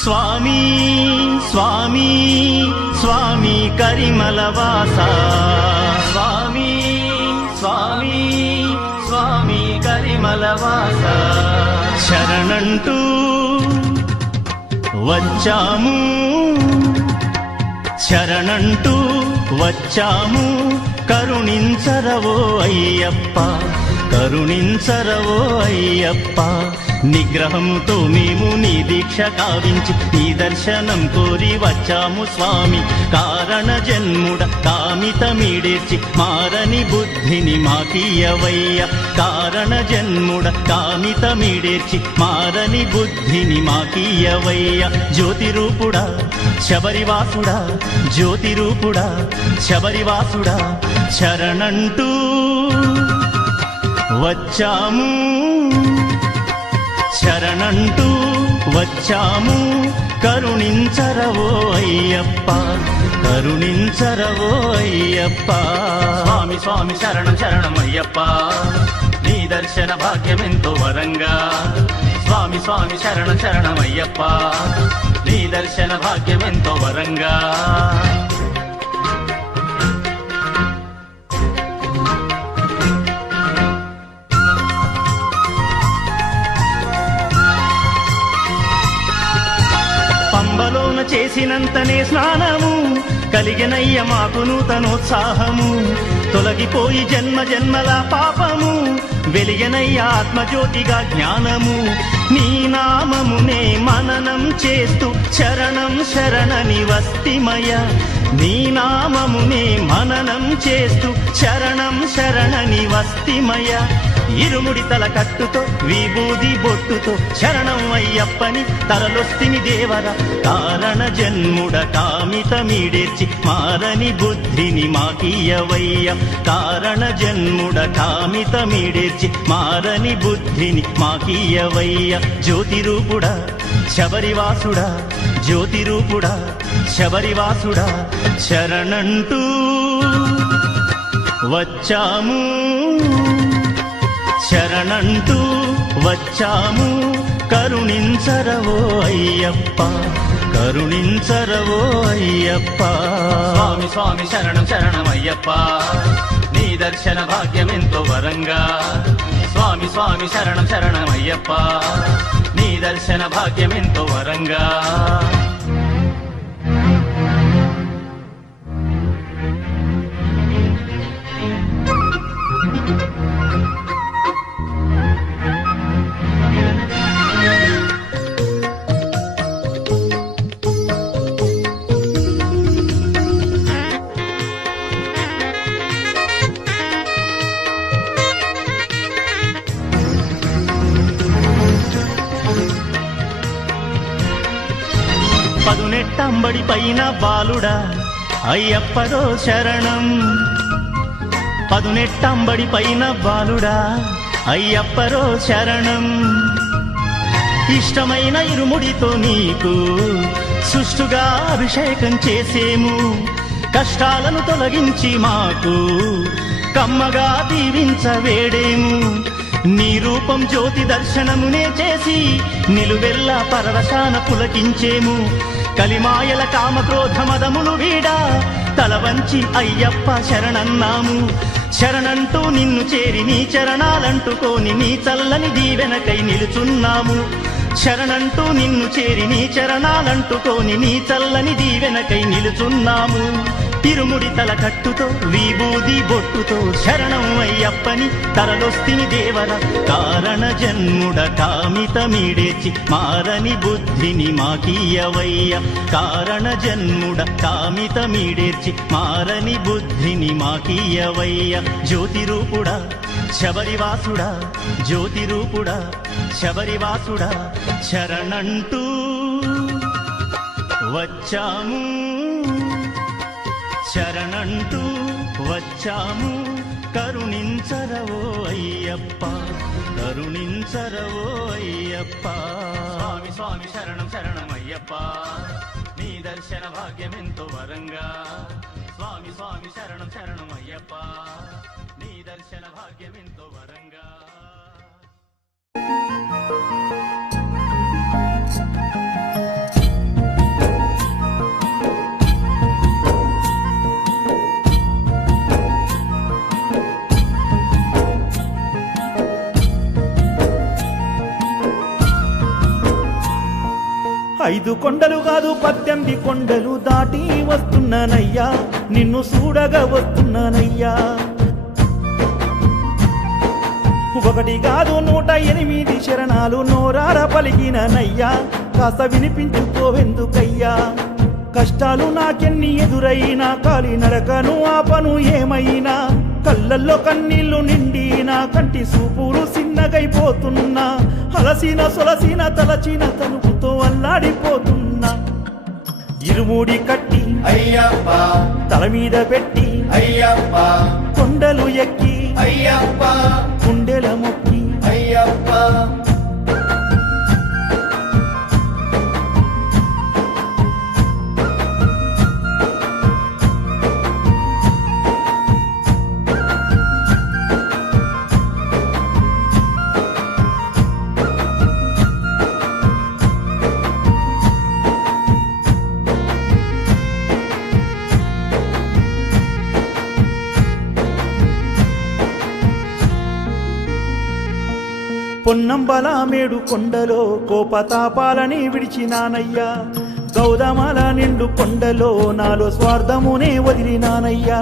స్వామి స్వామి స్వామి కరిమలవాస స్వామి స్వామి స్వామి కరిమలవాస శరణంటూ వచ్చాము శరణంటూ వచ్చాము కరుణించరవో అయ్యప్ప కరుణించరవో అయ్యప్ప నిగ్రహంతో మేము నీ దీక్ష కావించి నీ దర్శనం కోరి వచ్చాము స్వామి కారణ జన్ముడ కామితమిడేర్చి మారని బుద్ధిని మాకియవయ్య కారణ జన్ముడ కామితమిడేర్చి మారని బుద్ధిని మాకియవయ్య జ్యోతి రూపుడా శబరివాసుడా జ్యోతి రూపుడా శబరివాసుడా శరణంటూ వచ్చాము శరణంటూ వచ్చాము కరుణించరవో అయ్యప్ప కరుణించరవో అయ్యప్ప స్వామి స్వామి శరణం శరణం అయ్యప్ప నీ దర్శన భాగ్యమెంతో వరంగా స్వామి స్వామి శరణం శరణం అయ్యప్ప నీ దర్శన భాగ్యమెంతో వరంగా పంబలోన చేసినంతనే స్నానము కలిగినయ్య మాకు నూతనోత్సాహము తొలగిపోయి జన్మ జన్మల పాపము వెలిగనయ్య ఆత్మజ్యోతిగా జ్ఞానము నీ నామమునే మననం చేస్తూ శరణం శరణని వస్తిమయ నీ నామమునే మననం చేస్తూ శరణం శరణని వస్తిమయ ఇరుముడి తల కట్టుతో విభూది బొట్టుతో శరణం అయ్యప్పని తరలొస్తిని దేవర కారణ జన్ముడ కామితమిడేర్చి మారని బుద్ధిని మాకియవయ్య కారణ జన్ముడ కామితమిడేర్చి మారని బుద్ధిని మాకియవయ్య జ్యోతి రూపుడా శబరివాసుడా జ్యోతి రూపుడా శబరివాసుడా శరణంటూ వచ్చాము శరణంటూ వచ్చాము కరుణించరవో అయ్యప్ప కరుణించరవో అయ్యప్ప స్వామి స్వామి శరణం శరణం అయ్యప్ప నీ దర్శన భాగ్యమెంతో వరంగా స్వామి స్వామి శరణం శరణం అయ్యప్ప నీ దర్శన భాగ్యమెంతో వరంగా పదునెట్టంబడి పైన బాలుడా అయ్యప్పదో శరణం పదునెట్టంబడి పైన బాలుడా అయ్యప్పరో శరణం ఇష్టమైన ఇరుముడితో నీకు సుష్టుగా అభిషేకం చేసేము కష్టాలను తొలగించి మాకు కమ్మగా దీవించవేడేము నీ రూపం జ్యోతి దర్శనమునే చేసి నిలువెల్లా పరవశాన పులకించేము కలిమాయల కామక్రోధ మదములు వీడా తల వంచి అయ్యప్ప శరణన్నాము. శరణంటూ నిన్ను చేరి నీ చరణాలంటుకోని నీ చల్లని దీవెనకై నిలుచున్నాము. శరణంటూ నిన్ను చేరి నీ చరణాలంటుకోని నీ చల్లని దీవెనకై నిలుచున్నాము. ఇరుముడి తల కట్టుతో విభూది బొట్టుతో శరణం అయ్యప్పని తరలొస్తిని దేవర. కారణ జన్ముడ కామితమీడేచి మారని బుద్ధిని మాకీయవయ్య. కారణ జన్ముడ కామితమీడేచి మారని బుద్ధిని మాకీయవయ్య. జ్యోతిరూపుడా శబరివాసుడా జ్యోతిరూపుడా శబరివాసుడా శరణంటూ వచ్చాము. శరణంటూ వచ్చాము. కరుణించరవో అయ్యప్ప కరుణించరవో అయ్యప్ప. స్వామి స్వామి శరణం శరణం అయ్యప్ప. నీ దర్శన భాగ్యమెంతో వరంగా. స్వామి స్వామి శరణం శరణం అయ్యప్ప. నీ దర్శన భాగ్యమెంతో వరంగా. ఐదు కొండలు కాదు 18 కొండలు దాటి వస్తున్నానయ్యా. నిన్ను చూడగా వస్తున్నానయ్యా. ఒకటి కాదు 108 శరణాలు నోరార పలికిననయ్యా. కాస్త వినిపించుకోవెందుకయ్యా. కష్టాలు నాకెన్ని ఎదురైనా కాలి నడకను ఆపను ఏమైనా. కళ్ళల్లో కన్నీళ్లు నిండినా కంటి సూపులు సిన్నగైపోతున్నా. అలసిన సొలసిన తలచిన తలుపుతో అల్లాడిపోతున్నా. ఇరుముడి కట్టి అయ్యప్ప తల మీద పెట్టి అయ్యప్ప కొండలు ఎక్కి అయ్యప్ప గుండెల మొక్కి అయ్యప్ప పొన్నంబల మేడు కొండలో కోపతాపాలని విడిచినానయ్యా. గౌదమల నిండు కొండలో నాలో స్వార్థమునే వదిలినానయ్యా.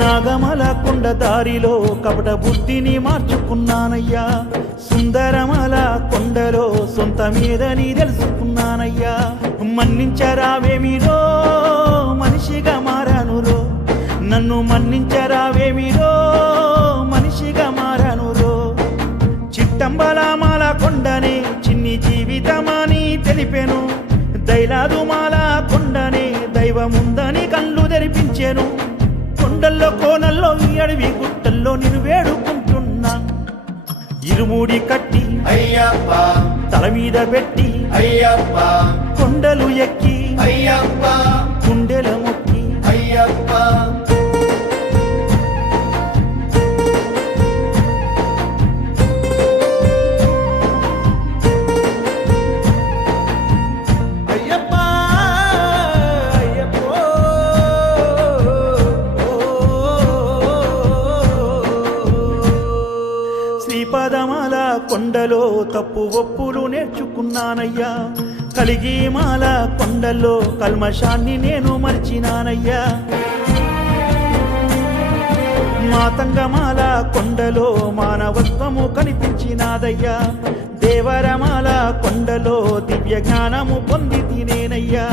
నాగమల కొండ దారిలో కపట బుద్ధిని మార్చుకున్నానయ్యా. సుందరమల కొండలో సొంత మీదని తెలుసుకున్నానయ్యా. మన్నించరావేమిరో మనిషిగా మారానురో. నన్ను మన్నించరావేమిరో మనిషిగా మారానురో. చిట్టంబలమాల కొండనే చిన్ని జీవితమని తెలిపెను. దైలాదుమాల కొండనే దైవముందని కళ్ళు తెరిపించెను. కొండల్లో కోనల్లో ఈ అడవి గుట్టల్లో నేను వేడుకుంటున్నా. ఇరుముడి కట్టి అయ్యప్ప తల మీద పెట్టి అయ్యప్ప కొండలు ఎక్కి అయ్యప్ప గుండెల మొక్కి అయ్యప్ప శ్రీపదమాల కొండలో తప్పు ఒప్పులు నేర్చుకున్నానయ్యా. కలిగిమాల కొండల్లో కల్మషాన్ని నేను మర్చినానయ్యా. మాతంగమాల కొండలో మానవత్వము కనిపించినాదయ్యా. దేవరమాల కొండలో దివ్య జ్ఞానము పొంది తినేనయ్యా.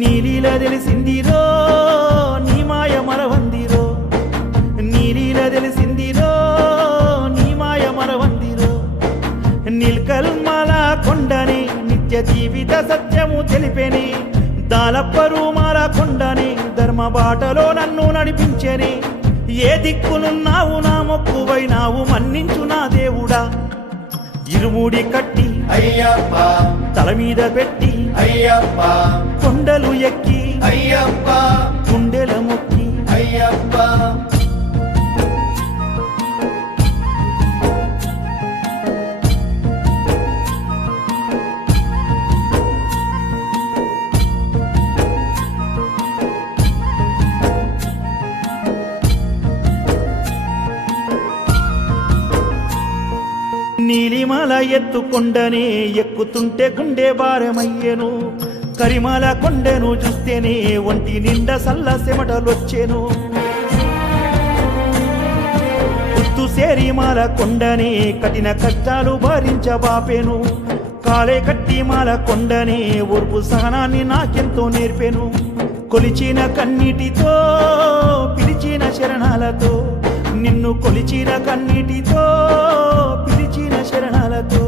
నీలీల తెలిసిందిరో నీ మాయ మరవందిరో. నీలీల తెలిసిందిరో నీ మాయ మరవందిరో. నీల్కల్మల కొండని నిత్య జీవిత సత్యము తెలిపెని. దాలప్పరుమాల కొండని ధర్మ బాటలో నన్ను నడిపించెని. ఏ దిక్కునున్నావు నా మొక్కువైనావు మన్నించు నా దేవుడా. ఇరుముడి కట్టి అయ్యప్ప తల మీద పెట్టి అయ్యప్ప కొండలు ఎక్కి అయ్యప్ప గుండెల మొక్కి అయ్యప్ప నీలిమాల ఎత్తుకొండనే ఎక్కుతుంటే గుండె భారమయ్యెను కరిమాల కొండెను చూస్తేనే ఒంటి నిండా సల్ల చెమటలొచ్చెను పుత్తు సేరిమాల కొండనే కఠిన కష్టాలు భరించబాపెను కాలే కట్టిమాల కొండనే ఓర్పు సహనాన్ని నాకెంతో నేర్పెను కొలిచిన కన్నీటితో పిలిచిన శరణాలతో నిన్ను కొలిచిన కన్నీటితో పిలిచిన శరణాలతో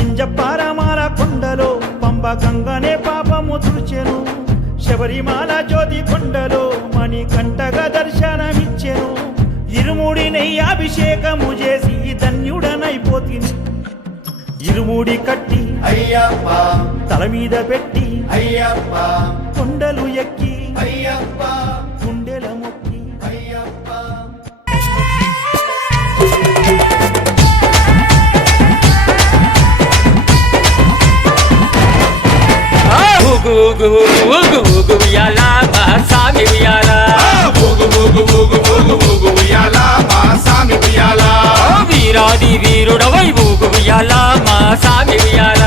ఇంజపారమాల కొండలో పంబ గంగనే పాపము తుడిచెను శబరిమాల జ్యోతి కొండలో మణికంఠగా దర్శనమిచ్చెను ఇరుముడి నెయ్యాభిషేకము చేసి ధన్యుడనైపోతిని ఇరుముడి కట్టి అయ్యప్ప తల మీద పెట్టి అయ్యప్ప కొండలు ఎక్కి అయ్యప్ప గుండెల మొక్కి అయ్యప్ప ఊగు ఊగు ఊగు ఊగు ఉయ్యాల మా సామి ఉయ్యాల ఊగు ఊగు ఊగు ఊగు ఊగు ఉయ్యాల మా సామి ఉయ్యాల వీరాది వీరుడవై ఊగు ఉయ్యాల మా సామి ఉయ్యాల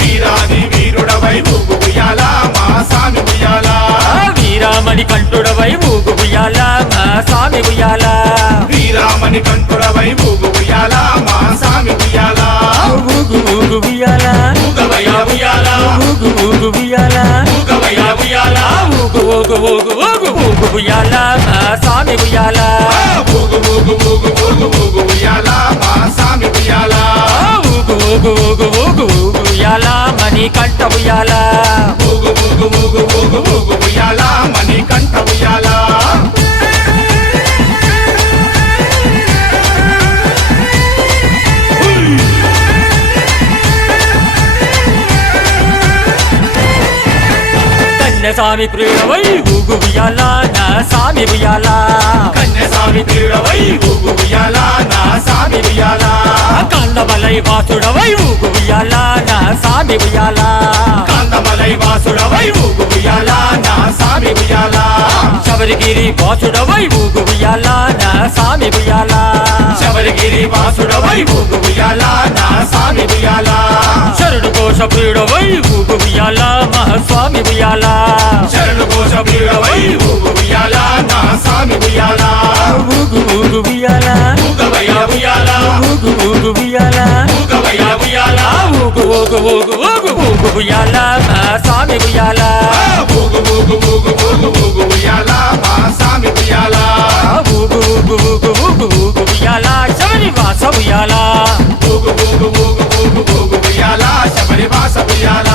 వీరాది వీరుడవై ఊగు ఉయ్యాల మా సామి ఉయ్యాల వీరామణి కంఠుడవై ఊగు ఉయ్యాల మా సామి ఉయ్యాల వీరామణి కంఠుడవై ఊగు ఉయ్యాల మా సామి ఉయ్యాల ఊగు ఊగు ఉయ్యాల ఊగవయ్యా ఉయ్యాల ఊగు ఊగు ఉయ్యాల ఊగవయ్యా ఉయ్యాల ఊగు ఊగు ఊగు ఊగు ఊగు ఉయ్యాల మా సామి ఉయ్యాల ఊగు ఊగు ఊగు ఊగు ఊగు ఉయ్యాల మా సామి ఉయ్యాల ఊగు ఊగు ఊగు ఊగు ఊగు ఉయ్యాల మణి కంఠ ఉయ్యాల ఊగు ఊగు ఊగు ఊగు ఊగు ఉయ్యాల మణి కంఠ ఉయ్యాల కన్యస్వామి ప్రియుడవై ఊగు ఉయ్యాల నా సామి ఉయ్యాల కన్యస్వామి ప్రియుడవై ఊగు ఉయ్యాల నా సామి ఉయ్యాల కందమలై వాసుడవై ఊగు ఉయ్యాల నా సామి ఉయ్యాల కాంతమలై వాసుడవై ఊగు ఉయ్యాల నా సామి ఉయ్యాల శబరిగిరి వాసుడవై ఊగు ఉయ్యాల నా సామి ఉయ్యాల శబరిగిరి వాసుడవై ఊగు ఉయ్యాల నా సామి ఉయ్యాల శరణు కోశ ప్రియుడవై ఊగు ఉయ్యాల మహాస్వామి ఉయ్యాల శరణు కోశ ప్రియుడవై ఊగు ఉయ్యాల నా సామి ఉయ్యాల ఊగు ఊగు ఉయ్యాల ఊగవయ్యా ఉయ్యాల ఊగు ఊగు ఉయ్యాల ఊగవయ్యా ఉయ్యాల ఊగు ఊగు ఊగు ఊగు ఊగు ఉయ్యాల మహాస్వామి ఉయ్యాల ఊగు ఊగు ఊగు ఊగు ఊగు ఉయ్యాల మా సామి ఉయ్యాల ఊగు ఊగు ఊగు ఊగు ఊగు ఉయ్యాల శబరి వాస ఉయ్యాల ఊగు ఊగు ఊగు ఊగు ఊగు ఉయ్యాల శబరి వాస ఉయ్యాల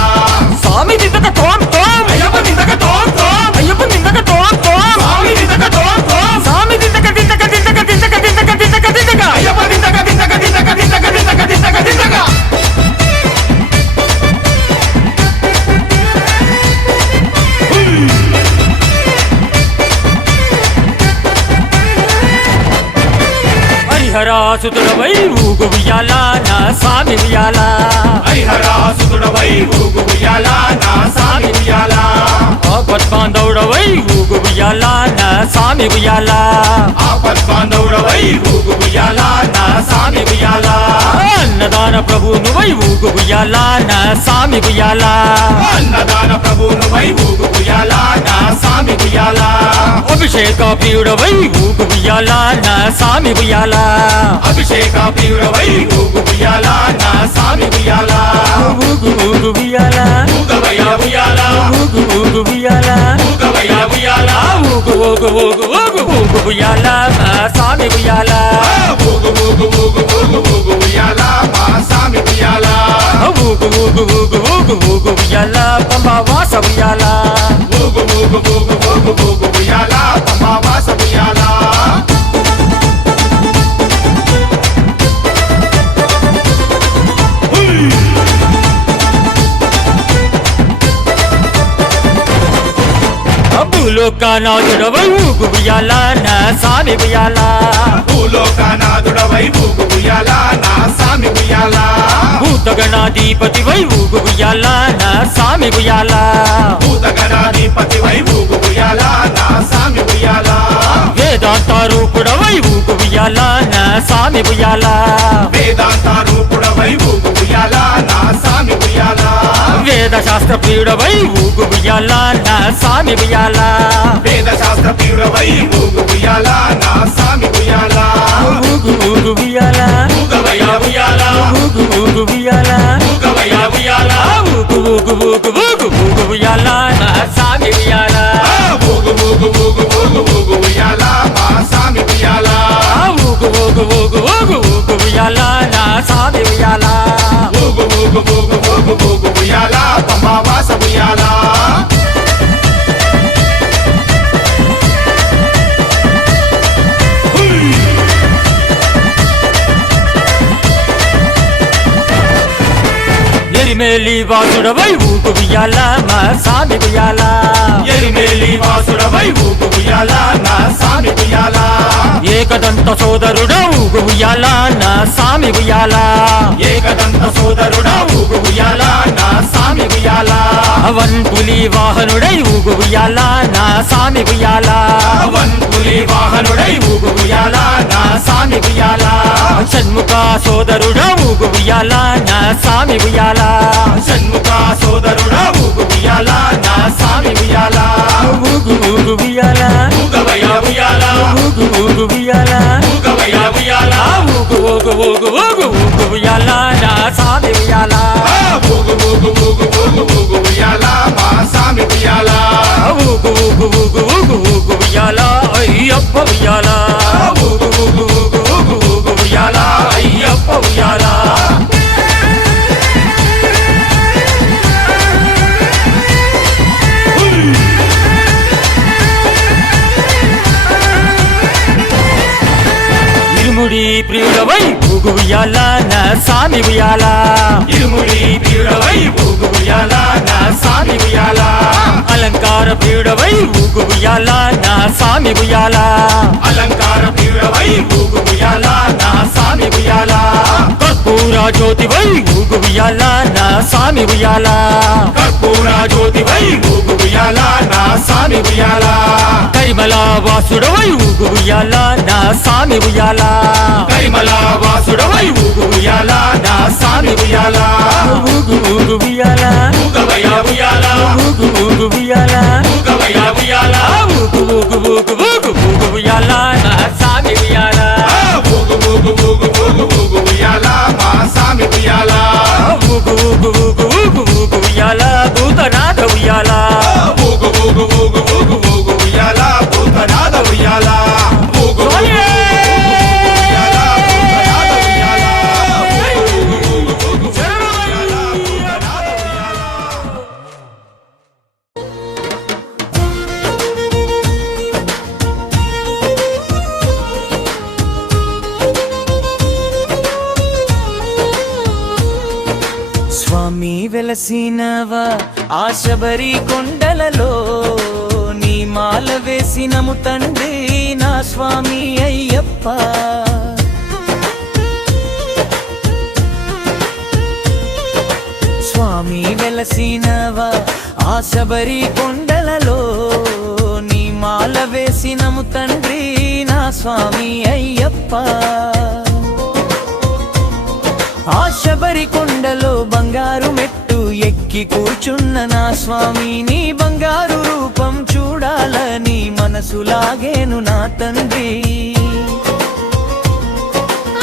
స్వామి దిద్దక తోం తోం అయ్యప్ప నిందక తోం తోం అయ్యప్ప దిద్దక తోం తోం స్వామి నిందక తోం తోం స్వామి దిద్దక దిద్దక దిద్దక దిద్దక దిద్దక దిద్దక దిద్దక అయ్యప్ప నిందక నిందక నిందక నిందక నిందక నిందక నిందక హరిహరాసుతుడవై ఊగు ఉయ్యాల నా సామి ఉయ్యాల హరిహరాసుతుడవై ఊగు ఉయ్యాల నా సామి ఉయ్యాల ఆపద్బాంధవుడవై ఊగు ఉయ్యాల నా సామి ఉయ్యాల ఆపద్బాంధవుడవై ఊగు ఉయ్యాల నా సామి ఉయ్యాల అన్నదాన ప్రభువునువై ఊగు ఉయ్యాల నా సామి ఉయ్యాల అన్నదాన ప్రభువునువై ఊగు ఉయ్యాల నా సామి ఉయ్యాల అభిషేక ప్రియుడవై ఊగు ఉయ్యాల నా సామి ఉయ్యాల అభిషేక ప్రియుడవై ఊగు ఉయ్యాల నా సామి ఉయ్యాల ఊగు ఊగు ఉయ్యాల ఊగవయ్యా ఉయ్యాల ఊగు ఊగు ఉయ్యాల ఊగవయ్యా ఉయ్యాల ఊగు ఊగు ఊగు ఊగు ఊగు ఉయ్యాల నా సామి ఉయ్యాల ఊగు ఊగు ఊగు ఊగు ఊగు ఉయ్యాల మా సామి ఉయ్యాల ఊగు ఊగు ఊగు ఊగు ఊగు ఉయ్యాల పంబ వాస ఉయ్యాల ఊగు ఊగు ఊగు ఊగు ఊగు ఉయ్యాల పంబా వాస ఉయ్యాల భూలోకనాథుడవై ఊగు ఉయ్యాల నా సామి ఉయ్యాల భూలోకనాథుడవై ఊగు ఉయ్యాల నా సామి ఉయ్యాల భూతగణాధిపతివై ఊగు ఉయ్యాల నా సామి ఉయ్యాల భూతగణాధిపతివై ఊగు ఉయ్యాల నా సామి ఉయ్యాల వేదాంత రూపుడవై ఊగు ఉయ్యాల నా స్వామి ఉయ్యాల వేదాంత రూపుడవై ఊగు ఉయ్యాల నా సామి ఉయ్యాల వేద శాస్త్ర ప్రియుడవై ఊగు ఉయ్యాల నా స్వామి ఉయ్యాల వేద శాస్త్ర ప్రియుడవై ఊగు ఉయ్యాల నా సామి ఉయ్యాల ఊగు ఊగు ఉయ్యాల ఊగవయ్యా ఉయ్యాల ఊగు ఊగు ఉయ్యాల ఊగవయ్యా ఉయ్యాల ఊగు ఊగు ఊగు ఊగు ఊగు ఉయ్యాల నా స్వామి ఉయ్యాల ఊగు ఊగు ఊగు ఊగు ఊగు ఉయ్యాల మా సామి ఉయ్యాల ఊగు ఊగు ఊగు ఊగు ఊగు ఉయ్యాల నా స్వామి ఉయ్యాల ఊగు ఊగు ఊగు ఊగు ఊగు ఉయ్యాల పంబావాస ఉయ్యాల ఎరిమేలి వాసుడవై ఊగు ఉయ్యాల మా స్వామి ఉయ్యాల ఎరిమేలి వాసుడవై ఊగు ఉయ్యాల నా సామి ఉయ్యాల ఏకదంత సోదరుడా ఊగు ఉయ్యాల నా స్వామి ఉయ్యాల ఏకదంత సోదరుడా ఊగు ఉయ్యాల నా సామి ఉయ్యాల వన్పులి వాహనుడై ఊగు ఉయ్యాల నా స్వామి ఉయ్యాల వన్పులి వాహనుడై ఊగు ఉయ్యాల నా సామి ఉయ్యాల షణ్ముఖ సోదరుడా ఊగు ఉయ్యాల నా స్వామి ఉయ్యాల షణ్ముఖ సోదరుడా ఊగు ఉయ్యాల నా సామి ఉయ్యాల ఊగు ఊగు ఉయ్యాల ఊగవయ్యా ఉయ్యాల ఊగు ఊగు ఉయ్యాల ఊగవయ్యా ఉయ్యాల ఊగు ఊగు ఊగు ఊగు ఊగు ఉయ్యాల నా స్వామి ఉయ్యాల ఊగు ఊగు ఊగు ఊగు ఊగు ఉయ్యాల మా సామి ఉయ్యాల ఊగు ఊగు ఊగు ఊగు ఊగు ఉయ్యాల అయ్యప్ప ఉయ్యాల ఊగు ఊగు ఊగు ఊగు ఊగు ఉయ్యాల అయ్యప్ప ఉయ్యాల ఇరుముడి ప్రియుడవై ఊగు ఉయ్యాల నా స్వామి ఉయ్యాల ఇరుముడి ప్రియుడవై ఊగు ఉయ్యాల నా సామి ఉయ్యాల అలంకార ప్రియుడవై ఊగు ఉయ్యాల నా స్వామి ఉయ్యాల అలంకార ప్రియుడవై ఊగు ఉయ్యాల నా సామి ఉయ్యాల కర్పూర జ్యోతివై ఊగు ఉయ్యాల నా స్వామి ఉయ్యాల కర్పూర జ్యోతివై ఊగు ఉయ్యాల నా సామి ఉయ్యాల కరిమల వాసుడవై ఊగు ఉయ్యాల నా స్వామి ఉయ్యాల కరిమల వాసుడవై ఊగు ఉయ్యాల నా సామి ఉయ్యాల ఊగు ఊగు ఉయ్యాల ఊగవయ్యా ఉయ్యాల ఊగు ఊగు ఉయ్యాల ఊగవయ్యా ఉయ్యాల ఊగు ఊగు ఊగు ఊగు ఊగు ఉయ్యాల నా స్వామి ఉయ్యాల ఊగు ఊగు ఊగు ఊగు ఊగు ఉయ్యాల మా సామి ఉయ్యాల ఊగు ఊగు ఊగు ఊగు ఊగు ఉయ్యాల భూతనాథ ఉయ్యాల ఊగు ఊగు ఊగు ఊగు ఊగు ఉయ్యాల భూతనాథ ఉయ్యాల ఊగు ఊగు ఊగు ఉయ్యాల భూతనాథ ఉయ్యాల ఊగు ఊగు ఊగు ఉయ్యాల భూతనాథ ఉయ్యాల స్వామి వెలసినవా ఆ శబరి కొండలలో నీ మాల వేసినము తండ్రి నా స్వామి అయ్యప్ప స్వామి వెలసినవా ఆ శబరి కొండలలో నీ మాల వేసినము తండ్రి నా స్వామి అయ్యప్ప ఆ శబరి కొండలో బంగారు మెట్టు ఎక్కి కూర్చున్న నా స్వామి నీ బంగారు రూపం చూడాలని మనసు లాగేను నా తండ్రి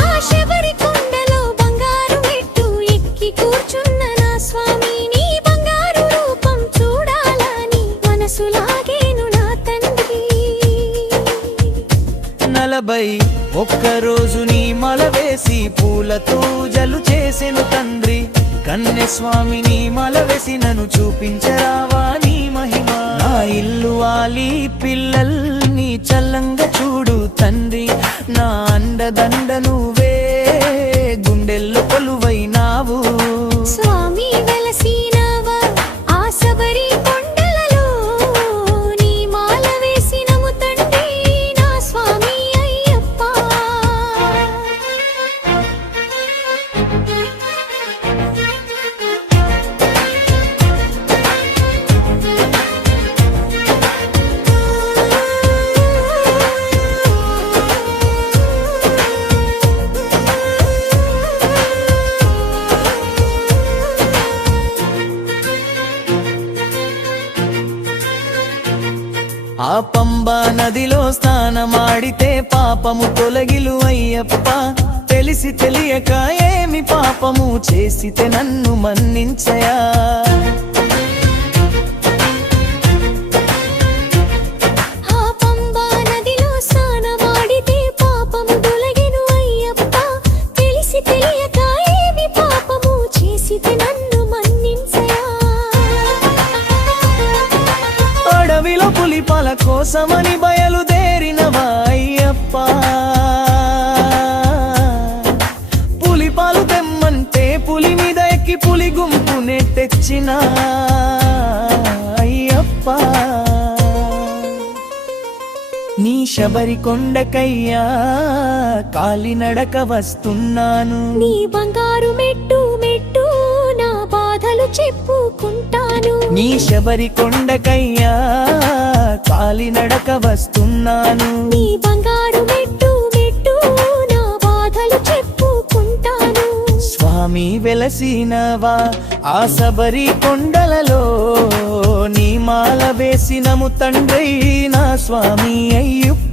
ఆ శబరి కొండలో బంగారు మెట్టు ఎక్కి కూర్చున్న నా స్వామి నీ బంగారు రూపం చూడాలని మనసు లాగేను నా తండ్రి 41 రోజు నీ మల వేసి పూలతో జలు చేసెను తండ్రి కన్నె స్వామిని మల వేసి నన్ను చూపించరావా నీ మహిమ నా ఇల్లు వాలి పిల్లల్ని చల్లంగా చూడు తండ్రి నా అండదండ నువ్వే గుండెల్లో కొలువైనావు స్వామి వెలసినవా ఆ శబరి కొండలలో నీ మాల వేసినము తండ్రి నా స్వామి అయ్యప్ప ఆ పంబా నదిలో స్నానమాడితే పాపము తొలగిలు అయ్యప్ప తెలిసి తెలియక ఏమి పాపము చేసితే నన్ను మన్నించయా ఆ పంబా నదిలో స్నానమాడితే పాపము తొలగెను అయ్యప్ప తెలిసి తెలియక ఏమి పాపము చేసితే నన్ను మన్నించయా అడవిలో పులిపాల కోసమని బయలుదేరినవా అయ్యప్ప పులిపాలు తెమ్మంటే పులి మీద ఎక్కి పులి గుంపునే తెచ్చిన అయ్యప్ప నీ శబరి కొండకయ్యా కాలినడక వస్తున్నాను నీ బంగారు మెట్టు మెట్టు నా బాధలు చెప్పుకుంటాను నీ శబరి కొండకయ్యా కాలినడక వస్తున్నాను నీ బంగారు మెట్టు మెట్టు నా బాధలు చెప్పుకుంటాను స్వామి వెలసినవా ఆ శబరి కొండలలో నీ మాల వేసినము తండ్రి నా స్వామి అయ్యప్ప